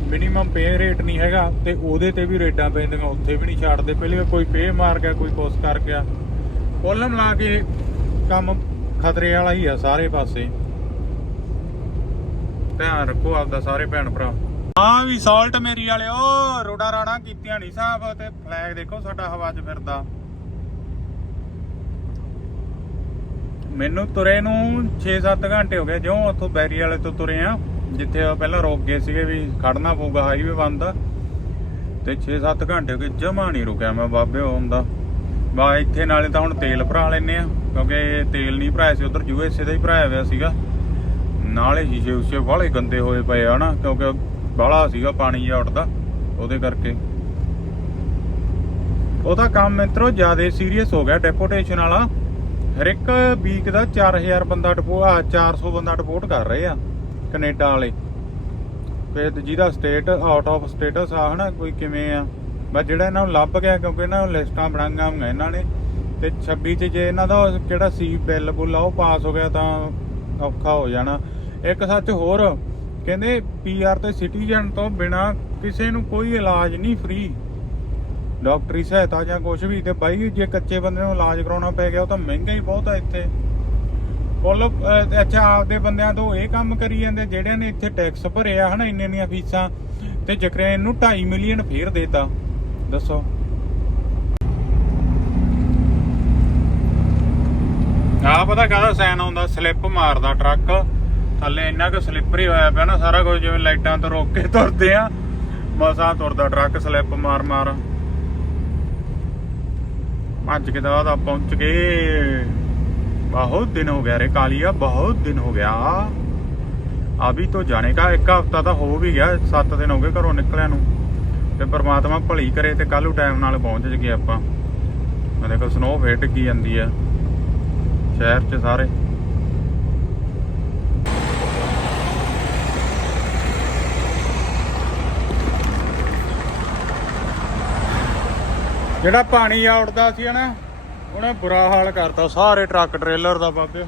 ਮਿਨੀਮਮ ਪੇ ਰੇਟ ਨਹੀਂ ਹੈਗਾ, ਤੇ ਉਹਦੇ ਤੇ ਵੀ ਰੇਟਾਂ ਪੈਂਦੀਆਂ, ਉੱਥੇ ਵੀ ਨਹੀਂ ਛੱਡਦੇ। ਪਹਿਲੀ ਕੋਈ ਪੇ ਮਾਰ ਗਿਆ, ਕੋਈ ਕੁਛ ਕਰ ਗਿਆ। ਕੁੱਲ ਮਿਲਾ ਕੇ ਕੰਮ ਖਤਰੇ ਵਾਲਾ ਹੀ ਆ ਸਾਰੇ ਪਾਸੇ। ਧਿਆਨ ਰੱਖੋ ਆਪਦਾ ਸਾਰੇ ਭੈਣ ਭਰਾ। ਹਾਂ ਵੀ ਸਾਲਟ ਮੇਰੀ ਵਾਲੇ ਰੋੜਾ ਰਾੜਾ ਕੀਤੀਆਂ ਨਹੀਂ ਸਾਹਿਬ, ਤੇ ਫਲੈਗ ਦੇਖੋ ਸਾਡਾ ਹਵਾ 'ਚ ਫਿਰਦਾ। ਮੈਨੂੰ ਤੁਰੇ ਨੂੰ 6-7 ਘੰਟੇ ਹੋ ਗਏ, ਜਿਉਂ ਉੱਥੋਂ ਬੈਰੀ ਵਾਲੇ ਤੋਂ ਤੁਰੇ ਆ, ਜਿੱਥੇ ਪਹਿਲਾਂ ਰੋਕ ਗਏ ਸੀਗੇ ਵੀ ਖੜਨਾ ਪਊਗਾ ਹਾਈਵੇ ਬੰਦ। ਆ ਤੇ 6-7 ਘੰਟੇ ਹੋ ਗਏ, ਜਮਾ ਨਹੀਂ ਰੁਕਿਆ ਮੈਂ ਬਾਬੇ ਹੁੰਦਾ ਬਾ ਇੱਥੇ ਨਾਲੇ ਤਾਂ ਹੁਣ ਤੇਲ ਭਰਾ ਲੈਨੇ ਆ, ਕਿਉਂਕਿ ਤੇਲ ਨਹੀਂ ਭਰਾਇਆ ਸੀ, ਉਧਰ ਯੂਐਸਏ ਦਾ ਹੀ ਭਰਾਇਆ ਹੋਇਆ ਸੀਗਾ। ਨਾਲੇ ਸ਼ੀਸ਼ੇ ਉਸੇ ਵਾਲੇ ਗੰਦੇ ਹੋਏ ਪਏ ਆ ਨਾ, ਕਿਉਂਕਿ ਬਾਹਲਾ ਸੀਗਾ ਪਾਣੀ ਜਿਹਾ ਉੱਡਦਾ ਉਹਦੇ ਕਰਕੇ। ਉਹਦਾ ਕੰਮ ਮਿੱਤਰੋ ਜ਼ਿਆਦਾ ਸੀਰੀਅਸ ਹੋ ਗਿਆ ਡੈਪੋਟੇਸ਼ਨ ਵਾਲਾ। ਹਰ ਇੱਕ ਵੀਕ ਦਾ 4000 ਬੰਦਾ ਡਿਪੋ ਆ 400 ਬੰਦਾ ਡਿਪੋਰਟ ਕਰ ਰਹੇ ਆ, ਕੈਨੇਡਾ ਵਾਲੇ। ਤੇ ਜਿਹਦਾ ਸਟੇਟ ਆਊਟ ਆਫ ਸਟੇਟਸ ਆ, ਹਨਾ, ਕੋਈ ਕਿਵੇਂ ਆ। ਬਸ ਜਿਹੜਾ ਇਹਨਾਂ ਨੂੰ ਲੱਭ ਗਿਆ, ਕਿਉਂਕਿ ਇਹਨਾਂ ਨੂੰ ਲਿਸਟਾਂ ਬਣਾਈਆਂ ਹੋਈਆਂ ਇਹਨਾਂ ਨੇ। ਤੇ 26 ਚ ਜੇ ਇਹਨਾਂ ਦਾ ਕਿਹੜਾ ਸੀ ਬਿੱਲ ਬੁੱਲ ਆ, ਉਹ ਪਾਸ ਹੋ ਗਿਆ ਤਾਂ ਔਖਾ ਹੋ ਜਾਣਾ। ਇੱਕ ਸੱਚ ਹੋਰ, ਕਹਿੰਦੇ ਪੀਆਰ ਤੇ ਸਿਟੀਜ਼ਨ ਤੋਂ ਬਿਨਾ ਕਿਸੇ ਨੂੰ ਕੋਈ ਇਲਾਜ ਨਹੀਂ ਫ੍ਰੀ ਡਾਕਟਰੀ ਸਹਾਇਤਾ ਜਾਂ ਕੁਝ ਵੀ, ਤੇ ਬਾਈ ਜੇ ਕੱਚੇ ਬੰਦੇ ਨੂੰ ਇਲਾਜ ਕਰਾਉਣਾ ਪੈ ਗਿਆ, ਉਹ ਤਾਂ ਮਹਿੰਗਾ ਹੀ ਬਹੁਤ ਆ ਇੱਥੇ। ਕੋਲ ਅੱਛਾ, ਆਪਦੇ ਬੰਦਿਆਂ ਤੋਂ ਇਹ ਕੰਮ ਕਰੀ ਜਾਂਦੇ, ਜਿਹੜਿਆਂ ਨੇ ਇੱਥੇ ਟੈਕਸ ਭਰਿਆ ਹਨਾ, ਇੰਨੇ ਇੰਨੀਆਂ ਫੀਸਾਂ, ਤੇ ਯੂਕਰੇਨ ਨੂੰ 2.5 ਮਿਲੀਅਨ ਫੇਰ ਦੇਤਾ। ਦੱਸੋ। ਆ ਪਤਾ ਕਾਹਦਾ ਸਾਈਨ ਆਉਂਦਾ ਸਲਿੱਪ ਮਾਰਦਾ ਟਰੱਕ ਥੱਲੇ ਇੰਨਾ ਕੁ ਸਲਿੱਪਰੀ ਹੋਇਆ ਪਿਆ ਨਾ, ਸਾਰਾ ਕੁਝ ਜਿਵੇਂ ਲਾਈਟਾਂ ਤੋਂ ਰੋਕ ਕੇ ਤੁਰਦੇ ਆ ਮਸਾਂ ਤੁਰਦਾ ਟਰੱਕ ਸਲਿੱਪ ਮਾਰ ਮਾਰ। ਭੱਜ ਕੇ ਤਾਂ ਦਾ ਪਹੁੰਚ ਗਏ। ਬਹੁਤ ਦਿਨ ਹੋ ਗਿਆ ਰੇ ਕਾਲੀਆ, ਬਹੁਤ ਦਿਨ ਹੋ ਗਿਆ। ਅਭੀ ਤੋਂ ਜਾਣੇ ਕਾ, ਇੱਕ ਹਫਤਾ ਤਾਂ ਹੋ ਵੀ ਗਿਆ 7 ਦਿਨ ਹੋ ਗਏ ਘਰੋਂ ਨਿਕਲਿਆ ਨੂੰ। ਤੇ ਪ੍ਰਮਾਤਮਾ ਭਲੀ ਕਰੇ ਤੇ ਕੱਲੂ ਟਾਈਮ ਨਾਲ ਪਹੁੰਚ ਜਗੇ ਆਪਾਂ। ਮੈਂ ਦੇਖੋ ਸਨੋ ਫੇਰ ਡਿੱਗੀ ਜਾਂਦੀ ਆ। ਸ਼ਹਿਰ 'ਚ ਸਾਰੇ। ਜਿਹੜਾ ਪਾਣੀ ਆ ਉੱਡਦਾ ਸੀ ਨਾ ਉਹਨੇ ਬੁਰਾ ਹਾਲ ਕਰਤਾ, ਸਾਰੇ ਟਰੱਕ ਟ੍ਰੇਲਰ ਦਾ ਬਾਬੇ।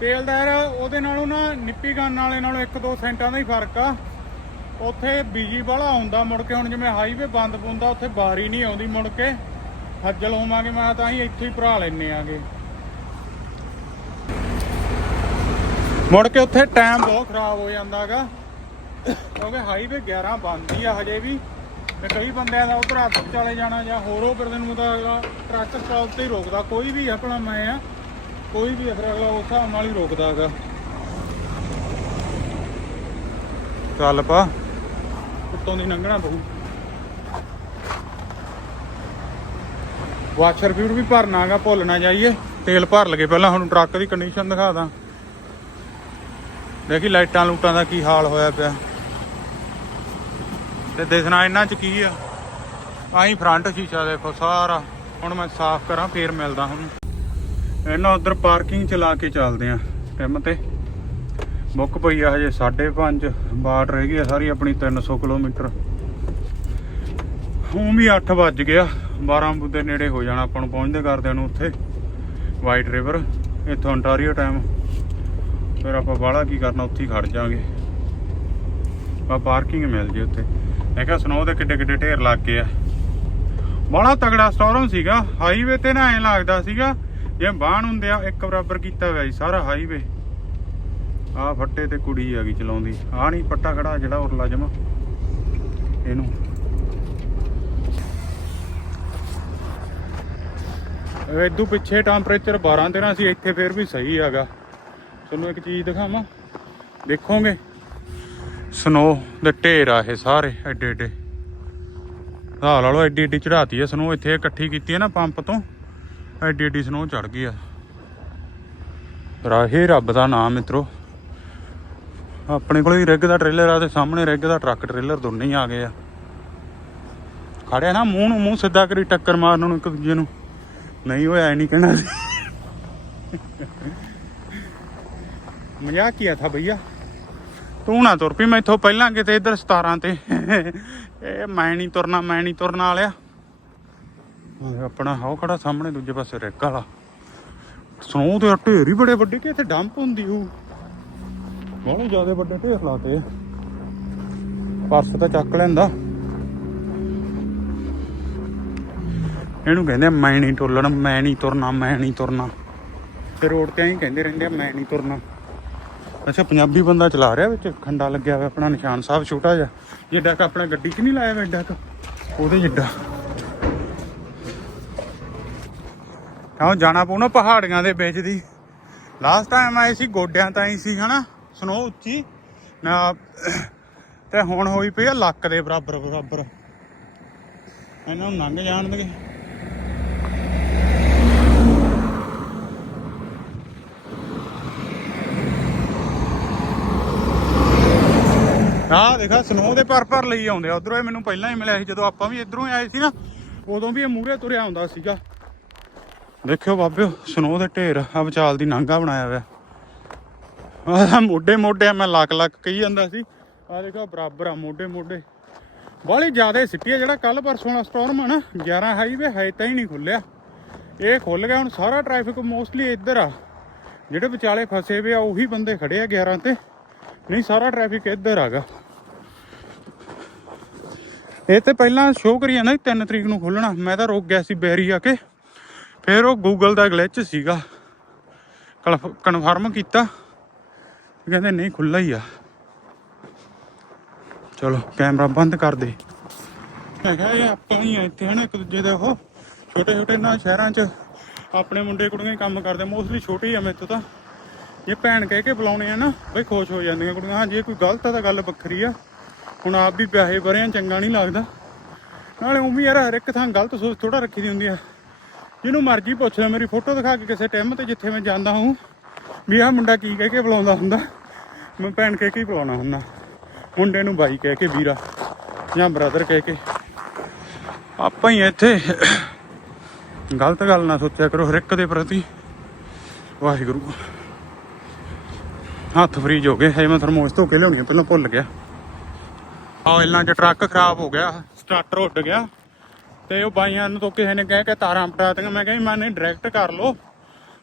ਤੇਲ ਦਾ ਯਾਰ ਉਹਦੇ ਨਾਲੋਂ ਨਾ ਨਿੱਪੀ ਗਨ ਵਾਲੇ ਨਾਲੋਂ 1-2 ਸੈਂਟਾਂ ਦਾ ਹੀ ਫ਼ਰਕ ਆ। ਉੱਥੇ ਬੀਜੀ ਵਾਲਾ ਆਉਂਦਾ ਮੁੜ ਕੇ, ਹੁਣ ਜਿਵੇਂ ਹਾਈਵੇ ਬੰਦ ਪੁੰਦਾ, ਉੱਥੇ ਬਾਰੀ ਨਹੀਂ ਆਉਂਦੀ ਮੁੜ ਕੇ। ਖੱਜਲ ਹੋਵਾਂਗੇ, ਮੈਂ ਤਾਂ ਹੀ ਇੱਥੇ ਹੀ ਭਰਾ ਲੈਨੇ ਆਗੇ। ਮੁੜ ਕੇ ਉੱਥੇ ਟਾਈਮ ਬਹੁਤ ਖਰਾਬ ਹੋ ਜਾਂਦਾਗਾ। ਕਿਉਂਕਿ ਹਾਈਵੇ 11 ਬੰਦ ਹੀ ਆ ਹਜੇ ਵੀ। ਤੇ ਕਈ ਬੰਦਿਆਂ ਦਾ ਉਧਰ ਹੱਥ ਚਲੇ ਜਾਣਾ ਜਾਂ ਹੋਰ ਉਹ ਫਿਰ ਨੂੰ ਤਾਂ ਅਗਲਾ ਟਰੱਕ ਸਟਾਪ ਤੇ ਹੀ ਰੋਕਦਾ। ਕੋਈ ਵੀ ਆਪਣਾ ਮੈਂ ਆ, ਕੋਈ ਵੀ ਆ ਅਗਲਾ ਉਸ ਹਿਸਾਬ ਨਾਲ ਹੀ ਰੋਕਦਾ ਹੈਗਾ। ਚੱਲ ਪਾ, ਉੱਤੋਂ ਦੀ ਲੰਘਣਾ ਪਊ। ਵਾਸ਼ਰ ਫਿਊਰ ਵੀ ਭਰਨਾਗਾ ਭੁੱਲ ਨਾ ਜਾਈਏ। ਤੇਲ ਭਰ ਲਗੇ ਪਹਿਲਾਂ, ਹੁਣ ਟਰੱਕ ਦੀ ਕੰਡੀਸ਼ਨ ਦਿਖਾ ਦਾਂ। ਦੇਖੀ ਲਾਈਟਾਂ ਲੂਟਾਂ ਦਾ ਕੀ ਹਾਲ ਹੋਇਆ ਪਿਆ। ਤੇ ਦੇਖਣਾ ਇਹਨਾਂ ਚ ਕੀ ਆ। ਆਹੀ ਫਰੰਟ ਸ਼ੀਸ਼ਾ ਦੇਖੋ ਸਾਰਾ। ਹੁਣ ਮੈਂ ਸਾਫ਼ ਕਰਾਂ, ਫੇਰ ਮਿਲਦਾ ਹੁਣ ਇਹਨਾਂ ਉਧਰ ਪਾਰਕਿੰਗ ਚ ਲਾ ਕੇ ਚੱਲਦੇ ਆ, ਟਿਮ ਤੇ। ਬੁੱਕ ਪਈ ਆ ਹਜੇ 5.5 ਬਾਟ ਰਹਿ ਗਈ ਆ ਸਾਰੀ ਆਪਣੀ 300 ਕਿਲੋਮੀਟਰ। ਹੁਣ ਵੀ 8 ਵੱਜ ਗਿਆ 12 ਦੇ ਨੇੜੇ ਹੋ ਜਾਣਾ, ਆਪਾਂ ਨੂੰ ਪਹੁੰਚਦੇ ਕਰਦੇ ਨੂੰ ਉੱਥੇ। ਵਾਈਟ ਰਿਵਰ ਇੱਥੋਂ ਅੰਟਾਰੀਓ ਟਾਈਮ ਫਿਰ ਆਪਾਂ ਬਾਹਲਾ ਕੀ ਕਰਨਾ, ਉੱਥੇ ਹੀ ਖੜ ਜਾਾਂਗੇ ਆ ਪਾਰਕਿੰਗ ਮਿਲ ਜੇ ਉੱਥੇ। ਮੈਂ ਕਿਹਾ ਸਨੋ ਦੇ ਕਿੱਡੇ ਕਿੱਡੇ ਢੇਰ ਲੱਗ ਗਏ ਆ। ਬੜਾ ਤਗੜਾ ਸਟੋਰਮ ਸੀਗਾ ਹਾਈਵੇ ਤੇ ਨਾ ਐਂ ਲੱਗਦਾ ਸੀਗਾ, ਜੇ ਬਾਹਣ ਹੁੰਦੇ ਆ, ਇੱਕ ਬਰਾਬਰ ਕੀਤਾ ਹੋਇਆ ਜੀ ਸਾਰਾ ਹਾਈਵੇ ਆ ਫੱਟੇ ਤੇ ਕੁੜੀ ਆ ਗਈ ਚਲਾਉਂਦੀ। ਆ ਨਹੀਂ, ਪੱਟਾ ਖੜਾ ਜਿਹੜਾ ਉਰਲਾ ਜਮਾ। ਇਹਨੂੰ। ਇਦੋਂ ਪਿੱਛੇ ਟੈਂਪਰੇਚਰ 12 13 ਸੀ, ਇੱਥੇ ਫੇਰ ਵੀ ਸਹੀ ਹੈਗਾ। ਤੁਹਾਨੂੰ ਇੱਕ ਚੀਜ਼ ਦਿਖਾਵਾਂ? ਦੇਖੋਗੇ? ਸਨੋ ਦੇ ਢੇਰ ਆ ਇਹ ਸਾਰੇ, ਐਡੇ ਐਡੇ। ਹਾਲ ਲਾ ਲਓ ਐਡੀ ਐਡੀ ਚੜਾਤੀ ਹੈ ਸਨੋ ਇੱਥੇ ਇਕੱਠੀ ਕੀਤੀ ਹੈ ਨਾ ਪੰਪ ਤੋਂ, ਐਡੀ ਐਡੀ ਸਨੋ ਚੜ ਗਈ ਆ। ਰਾਹੇ ਰੱਬ ਦਾ ਨਾਮ ਮਿੱਤਰੋ। ਆਪਣੇ ਕੋਲ ਹੀ ਰਿੱਗ ਦਾ ਟ੍ਰੇਲਰ ਆ ਤੇ ਸਾਹਮਣੇ ਰਿੱਗ ਦਾ ਟਰੱਕ ਟ੍ਰੇਲਰ ਦੋਨੇ ਹੀ ਆ ਗਏ ਆ। ਖੜਿਆ ਨਾ ਮੂੰਹ ਨੂੰ, ਮੂੰਹ ਸਿੱਧਾ ਕਰੀ ਟੱਕਰ ਮਾਰਨ ਨੂੰ ਇੱਕ ਦੂਜੇ ਨੂੰ। ਨਹੀਂ ਹੋਇਆ ਐ ਨਹੀਂ ਕਹਿਣਾ। ਮਜ਼ਾਕ ਕੀਆ ਥਾ ਭਈਆ ਤੂੰ ਨਾ ਤੁਰ ਪਈ, ਮੈਥੋਂ ਪਹਿਲਾਂ ਕਿਤੇ ਇੱਧਰ 17 ਤੇ। ਇਹ ਮੈਂ ਨਹੀਂ ਤੁਰਨਾ, ਮੈਂ ਨਹੀਂ ਤੁਰਨ ਵਾਲਿਆ। ਆਪਣਾ ਹਾਉ ਖੜਾ ਸਾਹਮਣੇ, ਦੂਜੇ ਪਾਸੇ ਰੈਕ ਵਾਲਾ। ਸਨੋ ਤੇ ਢੇਰ ਹੀ ਬੜੇ ਵੱਡੇ, ਕਿ ਇੱਥੇ ਡੰਪ ਹੁੰਦੀ ਉਹ ਬਹੁਤ ਜ਼ਿਆਦਾ ਵੱਡੇ ਢੇਰ ਲਾਤੇ ਆ। ਪਰਸ ਤਾਂ ਚੱਕ ਲੈਂਦਾ। ਇਹਨੂੰ ਕਹਿੰਦੇ ਮੈਂ ਨਹੀਂ ਟੋਲਣਾ, ਮੈਂ ਨਹੀਂ ਤੁਰਨਾ, ਮੈਂ ਨਹੀਂ ਤੁਰਨਾ। ਤੇ ਰੋਡ ਤੇ ਐਂ ਕਹਿੰਦੇ ਰਹਿੰਦੇ ਮੈਂ ਨਹੀਂ ਤੁਰਨਾ। ਅੱਛਾ, ਪੰਜਾਬੀ ਬੰਦਾ ਚਲਾ ਰਿਹਾ ਵਿੱਚ, ਖੰਡਾ ਲੱਗਿਆ ਹੋਇਆ ਆਪਣਾ, ਨਿਸ਼ਾਨ ਸਾਹਿਬ ਛੋਟਾ ਜਿਹਾ। ਜਿੱਡਾ ਕ ਆਪਣਾ ਗੱਡੀ 'ਚ ਨਹੀਂ ਲਾਇਆ ਹੋਇਆ ਐਡਾ ਕ ਉਹਦੇ ਜਿੱਡਾ। ਤਾਂ ਜਾਣਾ ਪਊ ਨਾ ਪਹਾੜੀਆਂ ਦੇ ਵਿੱਚ ਦੀ। ਲਾਸਟ ਟਾਈਮ ਆਏ ਸੀ, ਗੋਡਿਆਂ ਤਾਂ ਹੀ ਸੀ, ਹਨਾ? ਸਨੋ ਉੱਚੀ। ਨਾ, ਤੇ ਹੁਣ ਹੋਈ ਪਈ ਆ ਲੱਕ ਦੇ ਬਰਾਬਰ ਬਰਾਬਰ। ਇਹਨਾਂ ਨੂੰ ਲੰਘ ਜਾਣਗੇ। ਆਹ ਦੇਖਾ ਸਨੋ ਦੇ ਪਰ ਪਰ ਲਈ ਆਉਂਦੇ ਆ। ਉਧਰੋਂ ਇਹ ਮੈਨੂੰ ਪਹਿਲਾਂ ਹੀ ਮਿਲਿਆ ਸੀ, ਜਦੋਂ ਆਪਾਂ ਵੀ ਇਧਰੋਂ ਆਏ ਸੀ ਨਾ, ਉਦੋਂ ਵੀ ਇਹ ਮੂਹਰੇ ਤੁਰਿਆ ਆਉਂਦਾ ਸੀਗਾ। ਦੇਖਿਓ ਬਾਬਿਓ ਸਨੋ ਦੇ ਢੇਰ ਆ ਵਿਚਾਲ ਦੀ ਨਾਂਗਾ ਬਣਾਇਆ ਹੋਇਆ। ਆਹ ਮੋਢੇ ਮੋਢੇ ਮੈਂ ਲੱਕ ਲੱਕ ਕਹੀ ਜਾਂਦਾ ਸੀ। ਆ ਦੇਖੋ, ਬਰਾਬਰ ਆ, ਮੋਢੇ ਮੋਢੇ। ਬਾਹਲੀ ਜ਼ਿਆਦਾ ਸਿੱਟੀ ਆ, ਜਿਹੜਾ ਕੱਲ ਪਰਸੋਂ ਵਾਲਾ ਸਟਾਰਮ ਆ ਨਾ 11 ਹਾਈਵੇ ਹੈ ਤਾਂ ਹੀ ਨਹੀਂ ਖੁੱਲਿਆ। ਇਹ ਖੁੱਲ ਗਿਆ, ਹੁਣ ਸਾਰਾ ਟ੍ਰੈਫਿਕ ਮੋਸਟਲੀ ਇੱਧਰ ਆ। ਜਿਹੜੇ ਵਿਚਾਲੇ ਫਸੇ ਹੋਏ ਆ, ਉਹੀ ਬੰਦੇ ਖੜੇ ਆ 11 ਤੇ। ਨਹੀਂ, ਸਾਰਾ ਟ੍ਰੈਫਿਕ ਇੱਧਰ ਆਗਾ ਇਹ ਤੇ ਪਹਿਲਾਂ ਸ਼ੋਅ ਕਰੀ ਜਾਂਦਾ 3 ਤਰੀਕ ਨੂੰ ਖੁੱਲਣਾ ਮੈਂ ਤਾਂ ਰੁਕ ਗਿਆ ਸੀ ਬੈਰੀ ਆ ਕੇ। ਫਿਰ ਉਹ ਗੂਗਲ ਦਾ ਗਲਿਚ ਸੀਗਾ। ਕਨਫਰਮ ਕੀਤਾ। ਕਹਿੰਦੇ, ਨਹੀਂ ਖੁੱਲਾ ਹੀ ਆ। ਚਲੋ ਕੈਮਰਾ ਬੰਦ ਕਰ ਦੇ। ਮੈਂ ਕਿਹਾ, ਇਹ ਆਪਾਂ ਹੀ ਆ ਇੱਥੇ, ਹਨ, ਇੱਕ ਦੂਜੇ ਦੇ ਉਹ। ਛੋਟੇ ਛੋਟੇ ਨਾ ਸ਼ਹਿਰਾਂ 'ਚ ਆਪਣੇ ਮੁੰਡੇ ਕੁੜੀਆਂ ਕੰਮ ਕਰਦੇ। ਮੋਸਟਲੀ ਛੋਟੇ ਹੀ ਆ ਮੇਰੇ ਤੋਂ ਤਾਂ। ਜੇ ਭੈਣ ਕਹਿ ਕੇ ਬੁਲਾਉਣੇ ਆ ਨਾ, ਬਈ ਖੁਸ਼ ਹੋ ਜਾਂਦੀਆਂ ਕੁੜੀਆਂ। ਹਾਂ ਜੇ ਕੋਈ ਗਲਤ ਆ ਤਾਂ ਗੱਲ ਵੱਖਰੀ ਆ। ਹੁਣ ਆਪ ਵੀ ਪਿਆਹੇ ਭਰੇ ਚੰਗਾ ਨਹੀਂ ਲੱਗਦਾ। ਨਾਲੇ ਉਮੀ ਯਾਰ, ਹਰ ਇੱਕ ਥਾਂ ਗਲਤ ਸੋਚ ਥੋੜਾ ਰੱਖੀ ਦੀ ਹੁੰਦੀ ਆ। ਜਿਹਨੂੰ ਮਰਜ਼ੀ ਪੁੱਛ ਲੈ, ਮੇਰੀ ਫੋਟੋ ਦਿਖਾ ਕੇ ਕਿਸੇ ਟਾਈਮ ਤੇ ਜਿੱਥੇ ਮੈਂ ਜਾਂਦਾ ਹਾਂ, ਵੀ ਆਹ ਮੁੰਡਾ ਕੀ ਕਹਿ ਕੇ ਬੁਲਾਉਂਦਾ ਹੁੰਦਾ। ਮੈਂ ਭੈਣ ਕਹਿ ਕੇ ਹੀ ਬੁਲਾਉਣਾ ਹੁੰਦਾ। ਮੁੰਡੇ ਨੂੰ ਬਾਈ ਕਹਿ ਕੇ, ਵੀਰਾ ਜਾਂ ਬ੍ਰਦਰ ਕਹਿ ਕੇ। ਆਪਾਂ ਹੀ ਇੱਥੇ। ਗਲਤ ਗੱਲ ਨਾ ਸੋਚਿਆ ਕਰੋ, ਹਰ ਇੱਕ ਦੇ ਪ੍ਰਤੀ। ਵਾਹਿਗੁਰੂ। ਹੱਥ ਫਰੀਜ ਹੋ ਗਏ। ਹਜੇ ਮੈਂ ਥਰਮੋਸ ਧੋ ਕੇ ਲਿਆਉਣੀ ਪਹਿਲਾਂ ਭੁੱਲ ਗਿਆ। ਆਇਲਾਂ 'ਚ ਟਰੱਕ ਖਰਾਬ ਹੋ ਗਿਆ, ਸਟਾਰਟਰ ਉੱਡ ਗਿਆ। ਤੇ ਉਹ ਬਾਈਆਂ ਨੂੰ ਤੋਂ ਕਿਸੇ ਨੇ ਕਹਿ ਕੇ ਤਾਰਾਂ ਪਟਾ ਦਿੱਤੀਆਂ। ਮੈਂ ਕਿਹਾ ਮੈਂ ਨਹੀਂ ਡਾਇਰੈਕਟ ਕਰ ਲਓ।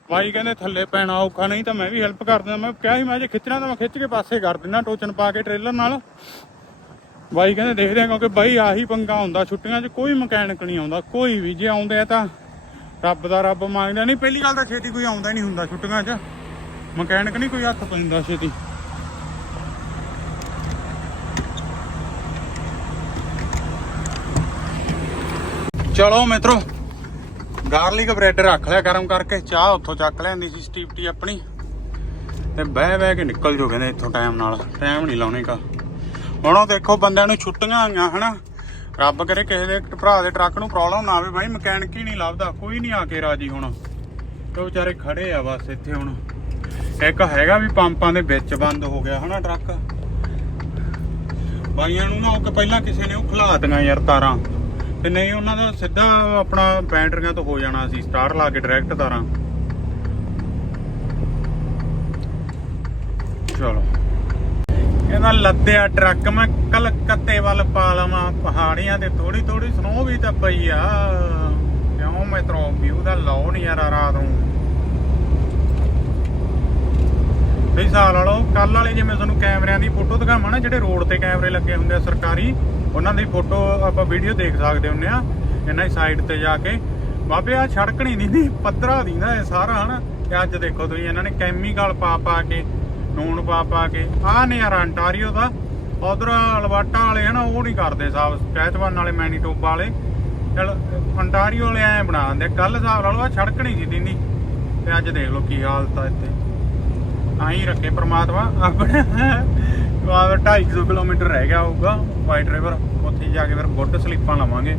ਬਾਈ ਕਹਿੰਦੇ, ਥੱਲੇ ਪੈਣਾ ਔਖਾ ਨਹੀਂ ਤਾਂ ਮੈਂ ਵੀ ਹੈਲਪ ਕਰ ਦਿੰਦਾ। ਮੈਂ ਕਿਹਾ ਸੀ ਮੈਂ ਜੇ ਖਿੱਚਣਾ ਤਾਂ ਮੈਂ ਖਿੱਚ ਕੇ ਪਾਸੇ ਕਰ ਦਿੰਦਾ, ਟੋਚਨ ਪਾ ਕੇ ਟ੍ਰੇਲਰ ਨਾਲ। ਬਾਈ ਕਹਿੰਦੇ, ਦੇਖਦੇ ਆ, ਕਿਉਂਕਿ ਬਾਈ ਆਹੀ ਪੰਗਾ ਹੁੰਦਾ ਛੁੱਟੀਆਂ 'ਚ, ਕੋਈ ਮਕੈਨਿਕ ਨਹੀਂ ਆਉਂਦਾ, ਕੋਈ ਵੀ। ਜੇ ਆਉਂਦੇ ਆ ਤਾਂ ਰੱਬ ਦਾ ਰੱਬ ਮੰਗਦਾ। ਨਹੀਂ, ਪਹਿਲੀ ਗੱਲ ਤਾਂ ਛੇਤੀ ਕੋਈ ਆਉਂਦਾ ਹੀ ਨਹੀਂ ਹੁੰਦਾ ਛੁੱਟੀਆਂ 'ਚ। ਮਕੈਨਿਕ ਨਹੀਂ ਕੋਈ ਹੱਥ ਪੈਂਦਾ ਛੇਤੀ। ਚਲੋ ਮਿੱਤਰੋ, ਗਾਰਲਿਕ ਬ੍ਰੈਡ ਰੱਖ ਲਿਆ ਗਰਮ ਕਰਕੇ, ਚਾਹ ਉੱਥੋਂ ਚੱਕ ਲੈਂਦੀ ਸੀ ਸਟੀਪਟੀ ਆਪਣੀ। ਤੇ ਬਹਿ ਬਹਿ ਕੇ ਨਿਕਲ ਜੋ ਕਹਿੰਦੇ ਇੱਥੋਂ ਟਾਈਮ ਨਾਲ, ਟਾਈਮ ਨਹੀਂ ਲਾਉਣੇਗਾ ਹੁਣ ਉਹ ਦੇਖੋ ਬੰਦਿਆਂ ਨੂੰ ਛੁੱਟੀਆਂ ਆਈਆਂ, ਹਨਾ? ਰੱਬ ਕਰੇ ਕਿਸੇ ਦੇ ਭਰਾ ਦੇ ਟਰੱਕ ਨੂੰ ਪ੍ਰੋਬਲਮ ਨਾ ਆਵੇ, ਬਾਈ, ਮਕੈਨਿਕ ਹੀ ਨਹੀਂ ਲੱਭਦਾ, ਕੋਈ ਨਹੀਂ ਆ ਕੇ ਰਾਜੀ ਹੁਣ। ਤੇ ਵਿਚਾਰੇ ਖੜੇ ਆ ਬਸ ਇੱਥੇ ਹੁਣ। ਇੱਕ ਹੈਗਾ ਵੀ ਪੰਪਾਂ ਦੇ ਵਿੱਚ ਬੰਦ ਹੋ ਗਿਆ ਹਨਾ ਟਰੱਕ। ਬਾਈਆਂ ਨੂੰ ਨਾ ਉਹ ਪਹਿਲਾਂ ਕਿਸੇ ਨੇ ਉਹ ਖਲਾ ਦਿੱਤੀਆਂ ਯਾਰ ਤਾਰਾਂ। ਤੇ ਨਹੀਂ ਉਹਨਾਂ ਦਾ ਸਿੱਧਾ ਆਪਣਾ ਬੈਟਰੀਆਂ ਤੋਂ ਹੋ ਜਾਣਾ ਸੀ, ਸਟਾਰ ਲਾ ਕੇ ਡਾਇਰੈਕਟ ਤਾਰਾਂ। ਚਲੋ। ਕਹਿੰਦਾ ਲੱਦਿਆ ਟਰੱਕ, ਮੈਂ ਕਲਕੱਤੇ ਵੱਲ ਪਾ ਲਵਾਂ, ਪਹਾੜੀਆਂ ਤੇ ਥੋੜੀ ਥੋੜੀ ਸਨੋ ਵੀ ਤਾਂ ਪਈ ਆ। ਕਿਉਂ ਮਿੱਤਰੋ ਵਿਊ ਦਾ ਲਓ ਨਹੀਂ ਯਾਰ ਰਾਤ ਨੂੰ। ਵੀ ਸਾਲ ਲਓ ਕੱਲ ਵਾਲੇ ਜਿਵੇਂ ਤੁਹਾਨੂੰ ਕੈਮਰਿਆਂ ਦੀ ਫੋਟੋ ਦਿਖਾਵਾਂ ਨਾ, ਜਿਹੜੇ ਰੋਡ ਤੇ ਕੈਮਰੇ ਲੱਗੇ ਹੁੰਦੇ ਆ ਸਰਕਾਰੀ, ਉਹਨਾਂ ਦੀ ਫੋਟੋ ਆਪਾਂ ਵੀਡੀਓ ਦੇਖ ਸਕਦੇ ਹੁੰਨੇ ਆ, ਇਹਨਾਂ ਦੀ ਸਾਈਡ ਤੇ ਜਾ ਕੇ। ਬਾਬੇ ਆ ਛੜਕਣੀ ਨਹੀਂ ਦੀ ਪੱਧਰਾ ਦੀਂਦਾ ਇਹ ਸਾਰਾ, ਹਨਾ? ਤੇ ਅੱਜ ਦੇਖੋ ਤੁਸੀਂ, ਇਹਨਾਂ ਨੇ ਕੈਮੀਕਲ ਪਾ ਪਾ ਕੇ ਨੂਣ ਪਾ ਪਾ ਕੇ, ਆਹ ਨਜ਼ਾਰਾ ਅੰਟਾਰੀਓ ਦਾ। ਉਧਰ ਅਲਵਾਟਾ ਵਾਲੇ, ਹਨਾ, ਉਹ ਨਹੀਂ ਕਰਦੇ ਸਾਬ ਸਕੈਚਵਨ ਵਾਲੇ, ਮੈਨੀਟੋਬਾ ਵਾਲੇ। ਚਲ, ਅੰਟਾਰੀਓ ਵਾਲੇ ਐ ਬਣਾ ਦਿੰਦੇ ਕੱਲ ਹਿਸਾਬ ਲਾ ਲਓ ਛੜਕਣੀ ਸੀ ਦਿੰਦੀ ਤੇ ਅੱਜ ਦੇਖ ਲਓ ਕੀ ਹਾਲਤ ਆ ਇੱਥੇ। ਆਈ ਰੱਖੇ ਪ੍ਰਮਾਤਮਾ, ਆਪਣੇ। ਆਹ 250 ਕਿਲੋਮੀਟਰ ਰਹਿ ਗਿਆ ਹੋਊਗਾ ਵਾਈਟ ਰਿਵਰ ਉੱਥੇ ਜਾ ਕੇ ਫਿਰ ਗੁੱਡ ਸਲੀਪਾਂ ਲਵਾਂਗੇ।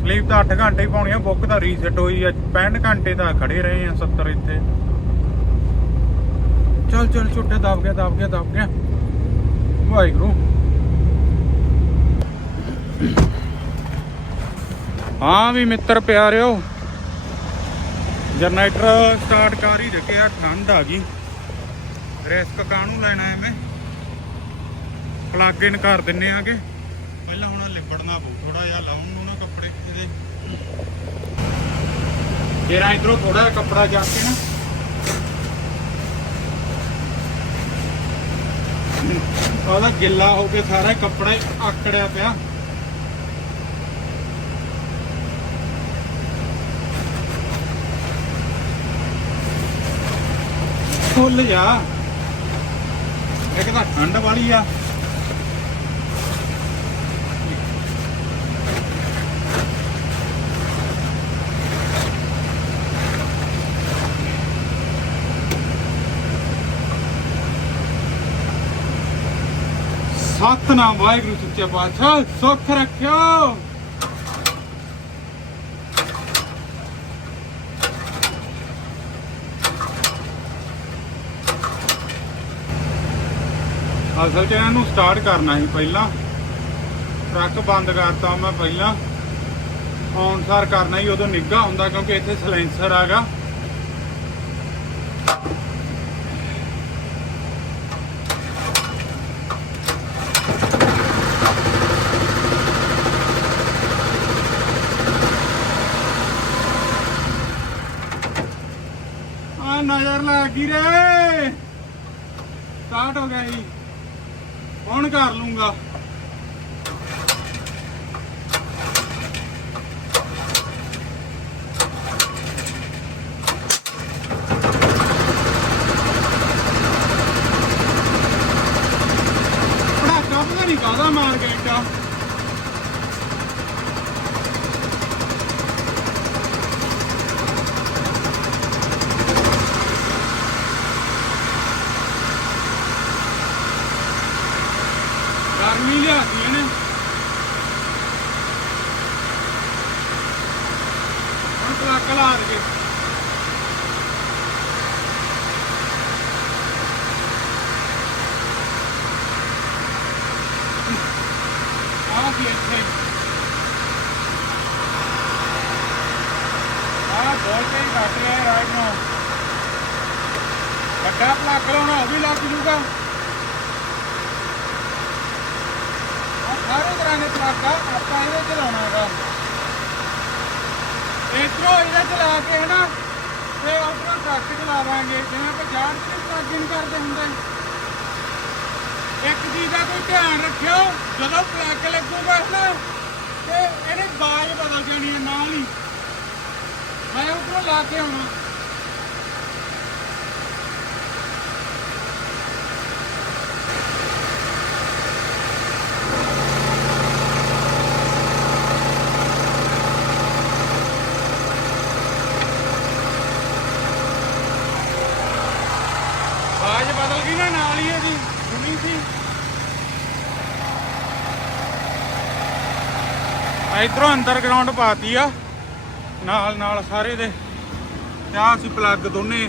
ਸਲੀਪ ਤਾਂ 8 ਘੰਟੇ ਹੀ ਪਾਉਣੀ ਆ, ਬੁੱਕ ਤਾਂ ਰੀਸੈਟ ਹੋਈ ਆ। 65 ਘੰਟੇ ਤਾਂ ਖੜੇ ਰਹੇ ਆ 70 ਇੱਥੇ। ਚੱਲ ਚੱਲ ਛੁੱਟੇ ਦਬ ਗਿਆ ਦਬ ਗਿਆ ਦਬ ਗਿਆ। ਵਾਹਿਗੁਰੂ। ਹਾਂ ਵੀ ਮਿੱਤਰ ਪਿਆਰਿਓ, ਜਨਰੇਟਰ ਸਟਾਰਟ ਕਰ ਹੀ ਰੱਖਿਆ ਠੰਡ ਆ ਗਈ। ਰਿਸਕ ਕਾਹਨੂੰ ਲੈਣਾ ਐਵੇਂ? ਪਲੱਗ ਇਨ ਕਰ ਦਿੰਨੇ ਆਗੇ। ਪਹਿਲਾਂ ਹੁਣ ਲਿਬੜਨਾ ਪਊ ਥੋੜਾ ਜਿਹਾ ਲਾਉਣ ਨੂੰ ਨਾ ਕੱਪੜੇ ਇਹਦੇ। ਜਿਹੜਾ ਇਧਰੋਂ ਥੋੜਾ ਜਿਹਾ ਕੱਪੜਾ ਜਾ ਕੇ ਨਾ। ਉਹਦਾ ਗਿੱਲਾ ਹੋ ਕੇ ਸਾਰਾ ਕੱਪੜਾ ਆਕੜਿਆ ਪਿਆ। ਖੁੱਲ ਜਾ। ਇੱਕ ਤਾਂ ਠੰਡ ਵਾਲੀ ਆ। ਸਤਨਾਮ ਵਾਹਿਗੁਰੂ ਸੱਚੇ ਪਾਤਸ਼ਾਹ ਸੁੱਖ ਰੱਖਿਓ। ਅਸਲ 'ਚ ਇਹਨੂੰ ਸਟਾਰਟ ਕਰਨਾ ਸੀ ਪਹਿਲਾਂ। ਟਰੱਕ ਬੰਦ ਕਰਤਾ ਮੈਂ ਪਹਿਲਾਂ। ਔਨਸਾਰ ਕਰਨਾ ਹੀ ਉਦੋਂ ਨਿੱਘਾ ਹੁੰਦਾ ਕਿਉਂਕਿ ਇੱਥੇ ਸਲੈਂਸਰ ਆਗਾ। ਨਜ਼ਰ ਲੱਗ ਗਈ ਰੇ ਸਟਾਰਟ ਹੋ ਗਿਆ ਜੀ। ਹੁਣ ਕਰ ਲੂੰਗਾ ਪੜਾਕਾ ਪਤਾ ਨਹੀਂ ਕਾਹਦਾ ਮਾਰ ਗਿਆ ਏਡਾ ਗਰਮੀ ਲਿਆਤੀ ਇਹਨੇ ਹੁਣ ਟਰੱਕ ਲਾ ਦੇ ਆ ਕੀ ਇੱਥੇ ਆ ਵੋਲਟੇਜ ਘੱਟ ਰਿਹਾ ਰਾਈਟ ਨੂੰ ਵੱਡਾ ਪਲੱਗ ਲਾਉਣਾ ਉਹ ਵੀ ਲੱਗ ਜੂਗਾ। ਸਾਰੇ ਤਰ੍ਹਾਂ ਦੇ ਪਲੱਗ ਆ, ਆਪਾਂ ਇਹਦੇ ਚ ਲਾਉਣਾ ਹੈਗਾ। ਇਧਰੋਂ ਇਹਦੇ ਚ ਲਾ ਕੇ ਹਨਾ, ਤੇ ਆਪਣਾ ਟਰੱਕ ਚਲਾਵਾਂਗੇ ਲਾਵਾਂਗੇ ਜਿਵੇਂ ਆਪਾਂ ਜਾੜ ਤੇ ਪਲੱਗ ਇਨ ਕਰਦੇ ਹੁੰਦੇ। ਇੱਕ ਚੀਜ਼ ਦਾ ਕੋਈ ਧਿਆਨ ਰੱਖਿਓ, ਜਦੋਂ ਪਲੱਗ ਲੱਗੂਗਾ ਨਾ ਤੇ ਇਹਨੇ ਬਾਜ ਬਦਲ ਜਾਣੀ ਹੈ ਨਾਲ ਹੀ। ਮੈਂ ਉਧਰੋਂ ਲਾ ਕੇ ਆਉਣਾ ਬਾਜ ਬਦਲ ਗਈ ਨਾ ਨਾਲ ਹੀ ਇਹਦੀ ਸੁਣੀ ਸੀ ਇਧਰੋਂ ਅੰਡਰਗਰਾਉਂਡ ਪਾਤੀ ਆ। ਨਾਲ ਨਾਲ ਸਾਰੇ ਦੇ ਤੇ ਆਹ ਸੀ ਪਲੱਗ ਦੋਨੇ।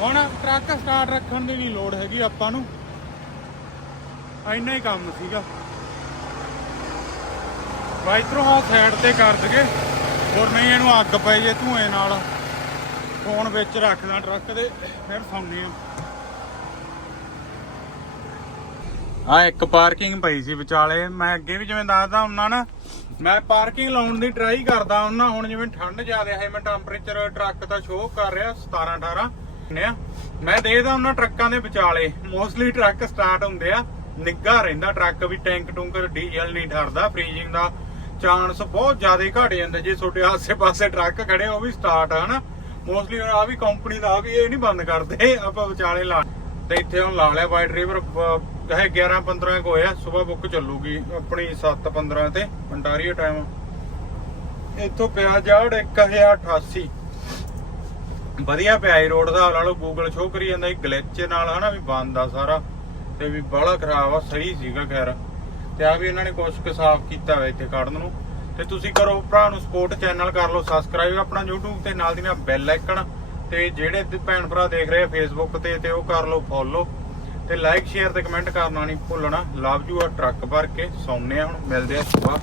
ਹੁਣ ਟਰੱਕ ਸਟਾਰਟ ਰੱਖਣ ਦੀ ਨਹੀਂ ਲੋੜ ਹੈਗੀ ਆਪਾਂ ਨੂੰ। ਇੰਨਾ ਹੀ ਕੰਮ ਸੀਗਾ। ਵਾਈਟਰੋ ਆ ਸਾਈਡ ਤੇ ਕਰ ਦਗੇ ਹੋਰ ਨਹੀਂ ਇਹਨੂੰ ਅੱਗ ਪੈ ਜੇ ਧੂਏ ਨਾਲ। ਫੋਨ ਵਿੱਚ ਰੱਖਦਾ ਟਰੱਕ ਦੇ, ਫਿਰ ਸੌਂਨੇ ਆ। ਆ ਇੱਕ ਪਾਰਕਿੰਗ ਪਈ ਸੀ ਵਿਚਾਲੇ। ਮੈਂ ਅੱਗੇ ਵੀ ਜਿਵੇਂ ਦੱਸਦਾ ਹੁੰਦਾ ਨਾ, ਮੈਂ ਪਾਰਕਿੰਗ ਲਾਉਣ ਦੀ ਟਰਾਈ ਕਰਦਾ ਹੁੰਦਾ, ਹੁਣ ਜਿਵੇਂ ਠੰਡ ਜ਼ਿਆਦਾ ਹੈ ਮੈਂ ਟੈਂਪਰੇਚਰ ਟਰੱਕ ਦਾ ਸ਼ੋਅ ਕਰ ਰਿਹਾ 17 18 ਨੇ ਮੈਂ ਦੇਖਦਾ ਹੁੰਦਾ ਟਰੱਕਾਂ ਦੇ ਵਿਚਾਲੇ। ਮੋਸਟਲੀ ਟਰੱਕ ਸਟਾਰਟ ਹੁੰਦੇ ਆ, ਨਿੱਘਾ ਰਹਿੰਦਾ ਟਰੱਕ ਵੀ ਟੈਂਕ ਟੂੰਕਰ ਡੀਜ਼ਲ ਨਹੀਂ ਠਰਦਾ ਫ੍ਰੀਜ਼ਿੰਗ ਦਾ ਚਾਂਸ ਬਹੁਤ ਜ਼ਿਆਦਾ ਘਟ ਜਾਂਦਾ। ਜੇ ਤੁਹਾਡੇ ਆਸੇ-ਪਾਸੇ ਟਰੱਕ ਖੜੇ, ਉਹ ਵੀ ਸਟਾਰਟ ਹਨ? ਮੋਸਟਲੀ ਆ ਵੀ ਕੰਪਨੀ ਦਾ ਆ ਵੀ ਇਹ ਨਹੀਂ ਬੰਦ ਕਰਦੇ, ਆਪਾਂ ਵਿਚਾਲੇ ਲਾ ਤੇ ਇੱਥੇ ਹੁਣ ਲਾ ਲਿਆ ਵਾਈਟ ਰਿਵਰ ਕਹੇ 11 15 ਕੋ ਹੋਇਆ, ਸਵੇਰ ਬੁੱਕ ਚੱਲੂਗੀ ਆਪਣੀ 7 15 ਤੇ ਅੰਟਾਰੀਓ ਟਾਈਮ ਇੱਥੋਂ ਪਿਆ ਜਾੜ 1088 ਵਧੀਆ ਪਿਆ ਇਹ ਰੋਡ ਦਾ, ਲਾ ਗੂਗਲ ਸ਼ੋ ਕਰੀ ਜਾਂਦਾ, ਇਹ ਗਲਿਚ ਨਾਲ ਹਨਾ ਵੀ ਬੰਦ ਆ ਸਾਰਾ, ਤੇ ਵੀ ਬੜਾ ਖਰਾਬ ਆ, ਸਹੀ ਸੀਗਾ ਖੈਰ। ਤੇ ਆ ਵੀ ਇਹਨਾਂ ਨੇ ਕੁਛ ਕੁ ਸਾਫ਼ ਕੀਤਾ ਵਾ ਇੱਥੇ ਕੱਢਣ ਨੂੰ। ਤੇ ਤੁਸੀਂ ਕਰੋ ਭਰਾ ਨੂੰ ਸਪੋਰਟ ਚੈਨਲ ਕਰ ਲਓ ਸਬਸਕ੍ਰਾਈਬ ਆਪਣਾ YouTube ਤੇ ਨਾਲ ਦੀ ਨਾਲ ਬੈਲ ਆਈਕਨ ਤੇ ਜਿਹੜੇ ਭੈਣ ਭਰਾ ਦੇਖ ਰਹੇ ਆ Facebook ਤੇ ਤੇ ਉਹ ਕਰ ਲਓ ਫੋਲੋ ਤੇ ਲਾਈਕ ਸ਼ੇਅਰ ਤੇ ਕਮੈਂਟ ਕਰਨਾ ਨਹੀਂ ਭੁੱਲਣਾ। ਲਵ ਯੂ ਆ ਟਰੱਕ ਭਰ ਕੇ। ਸੌਂਨੇ ਆ ਹੁਣ, ਮਿਲਦੇ ਆ ਸੁਬਾਹ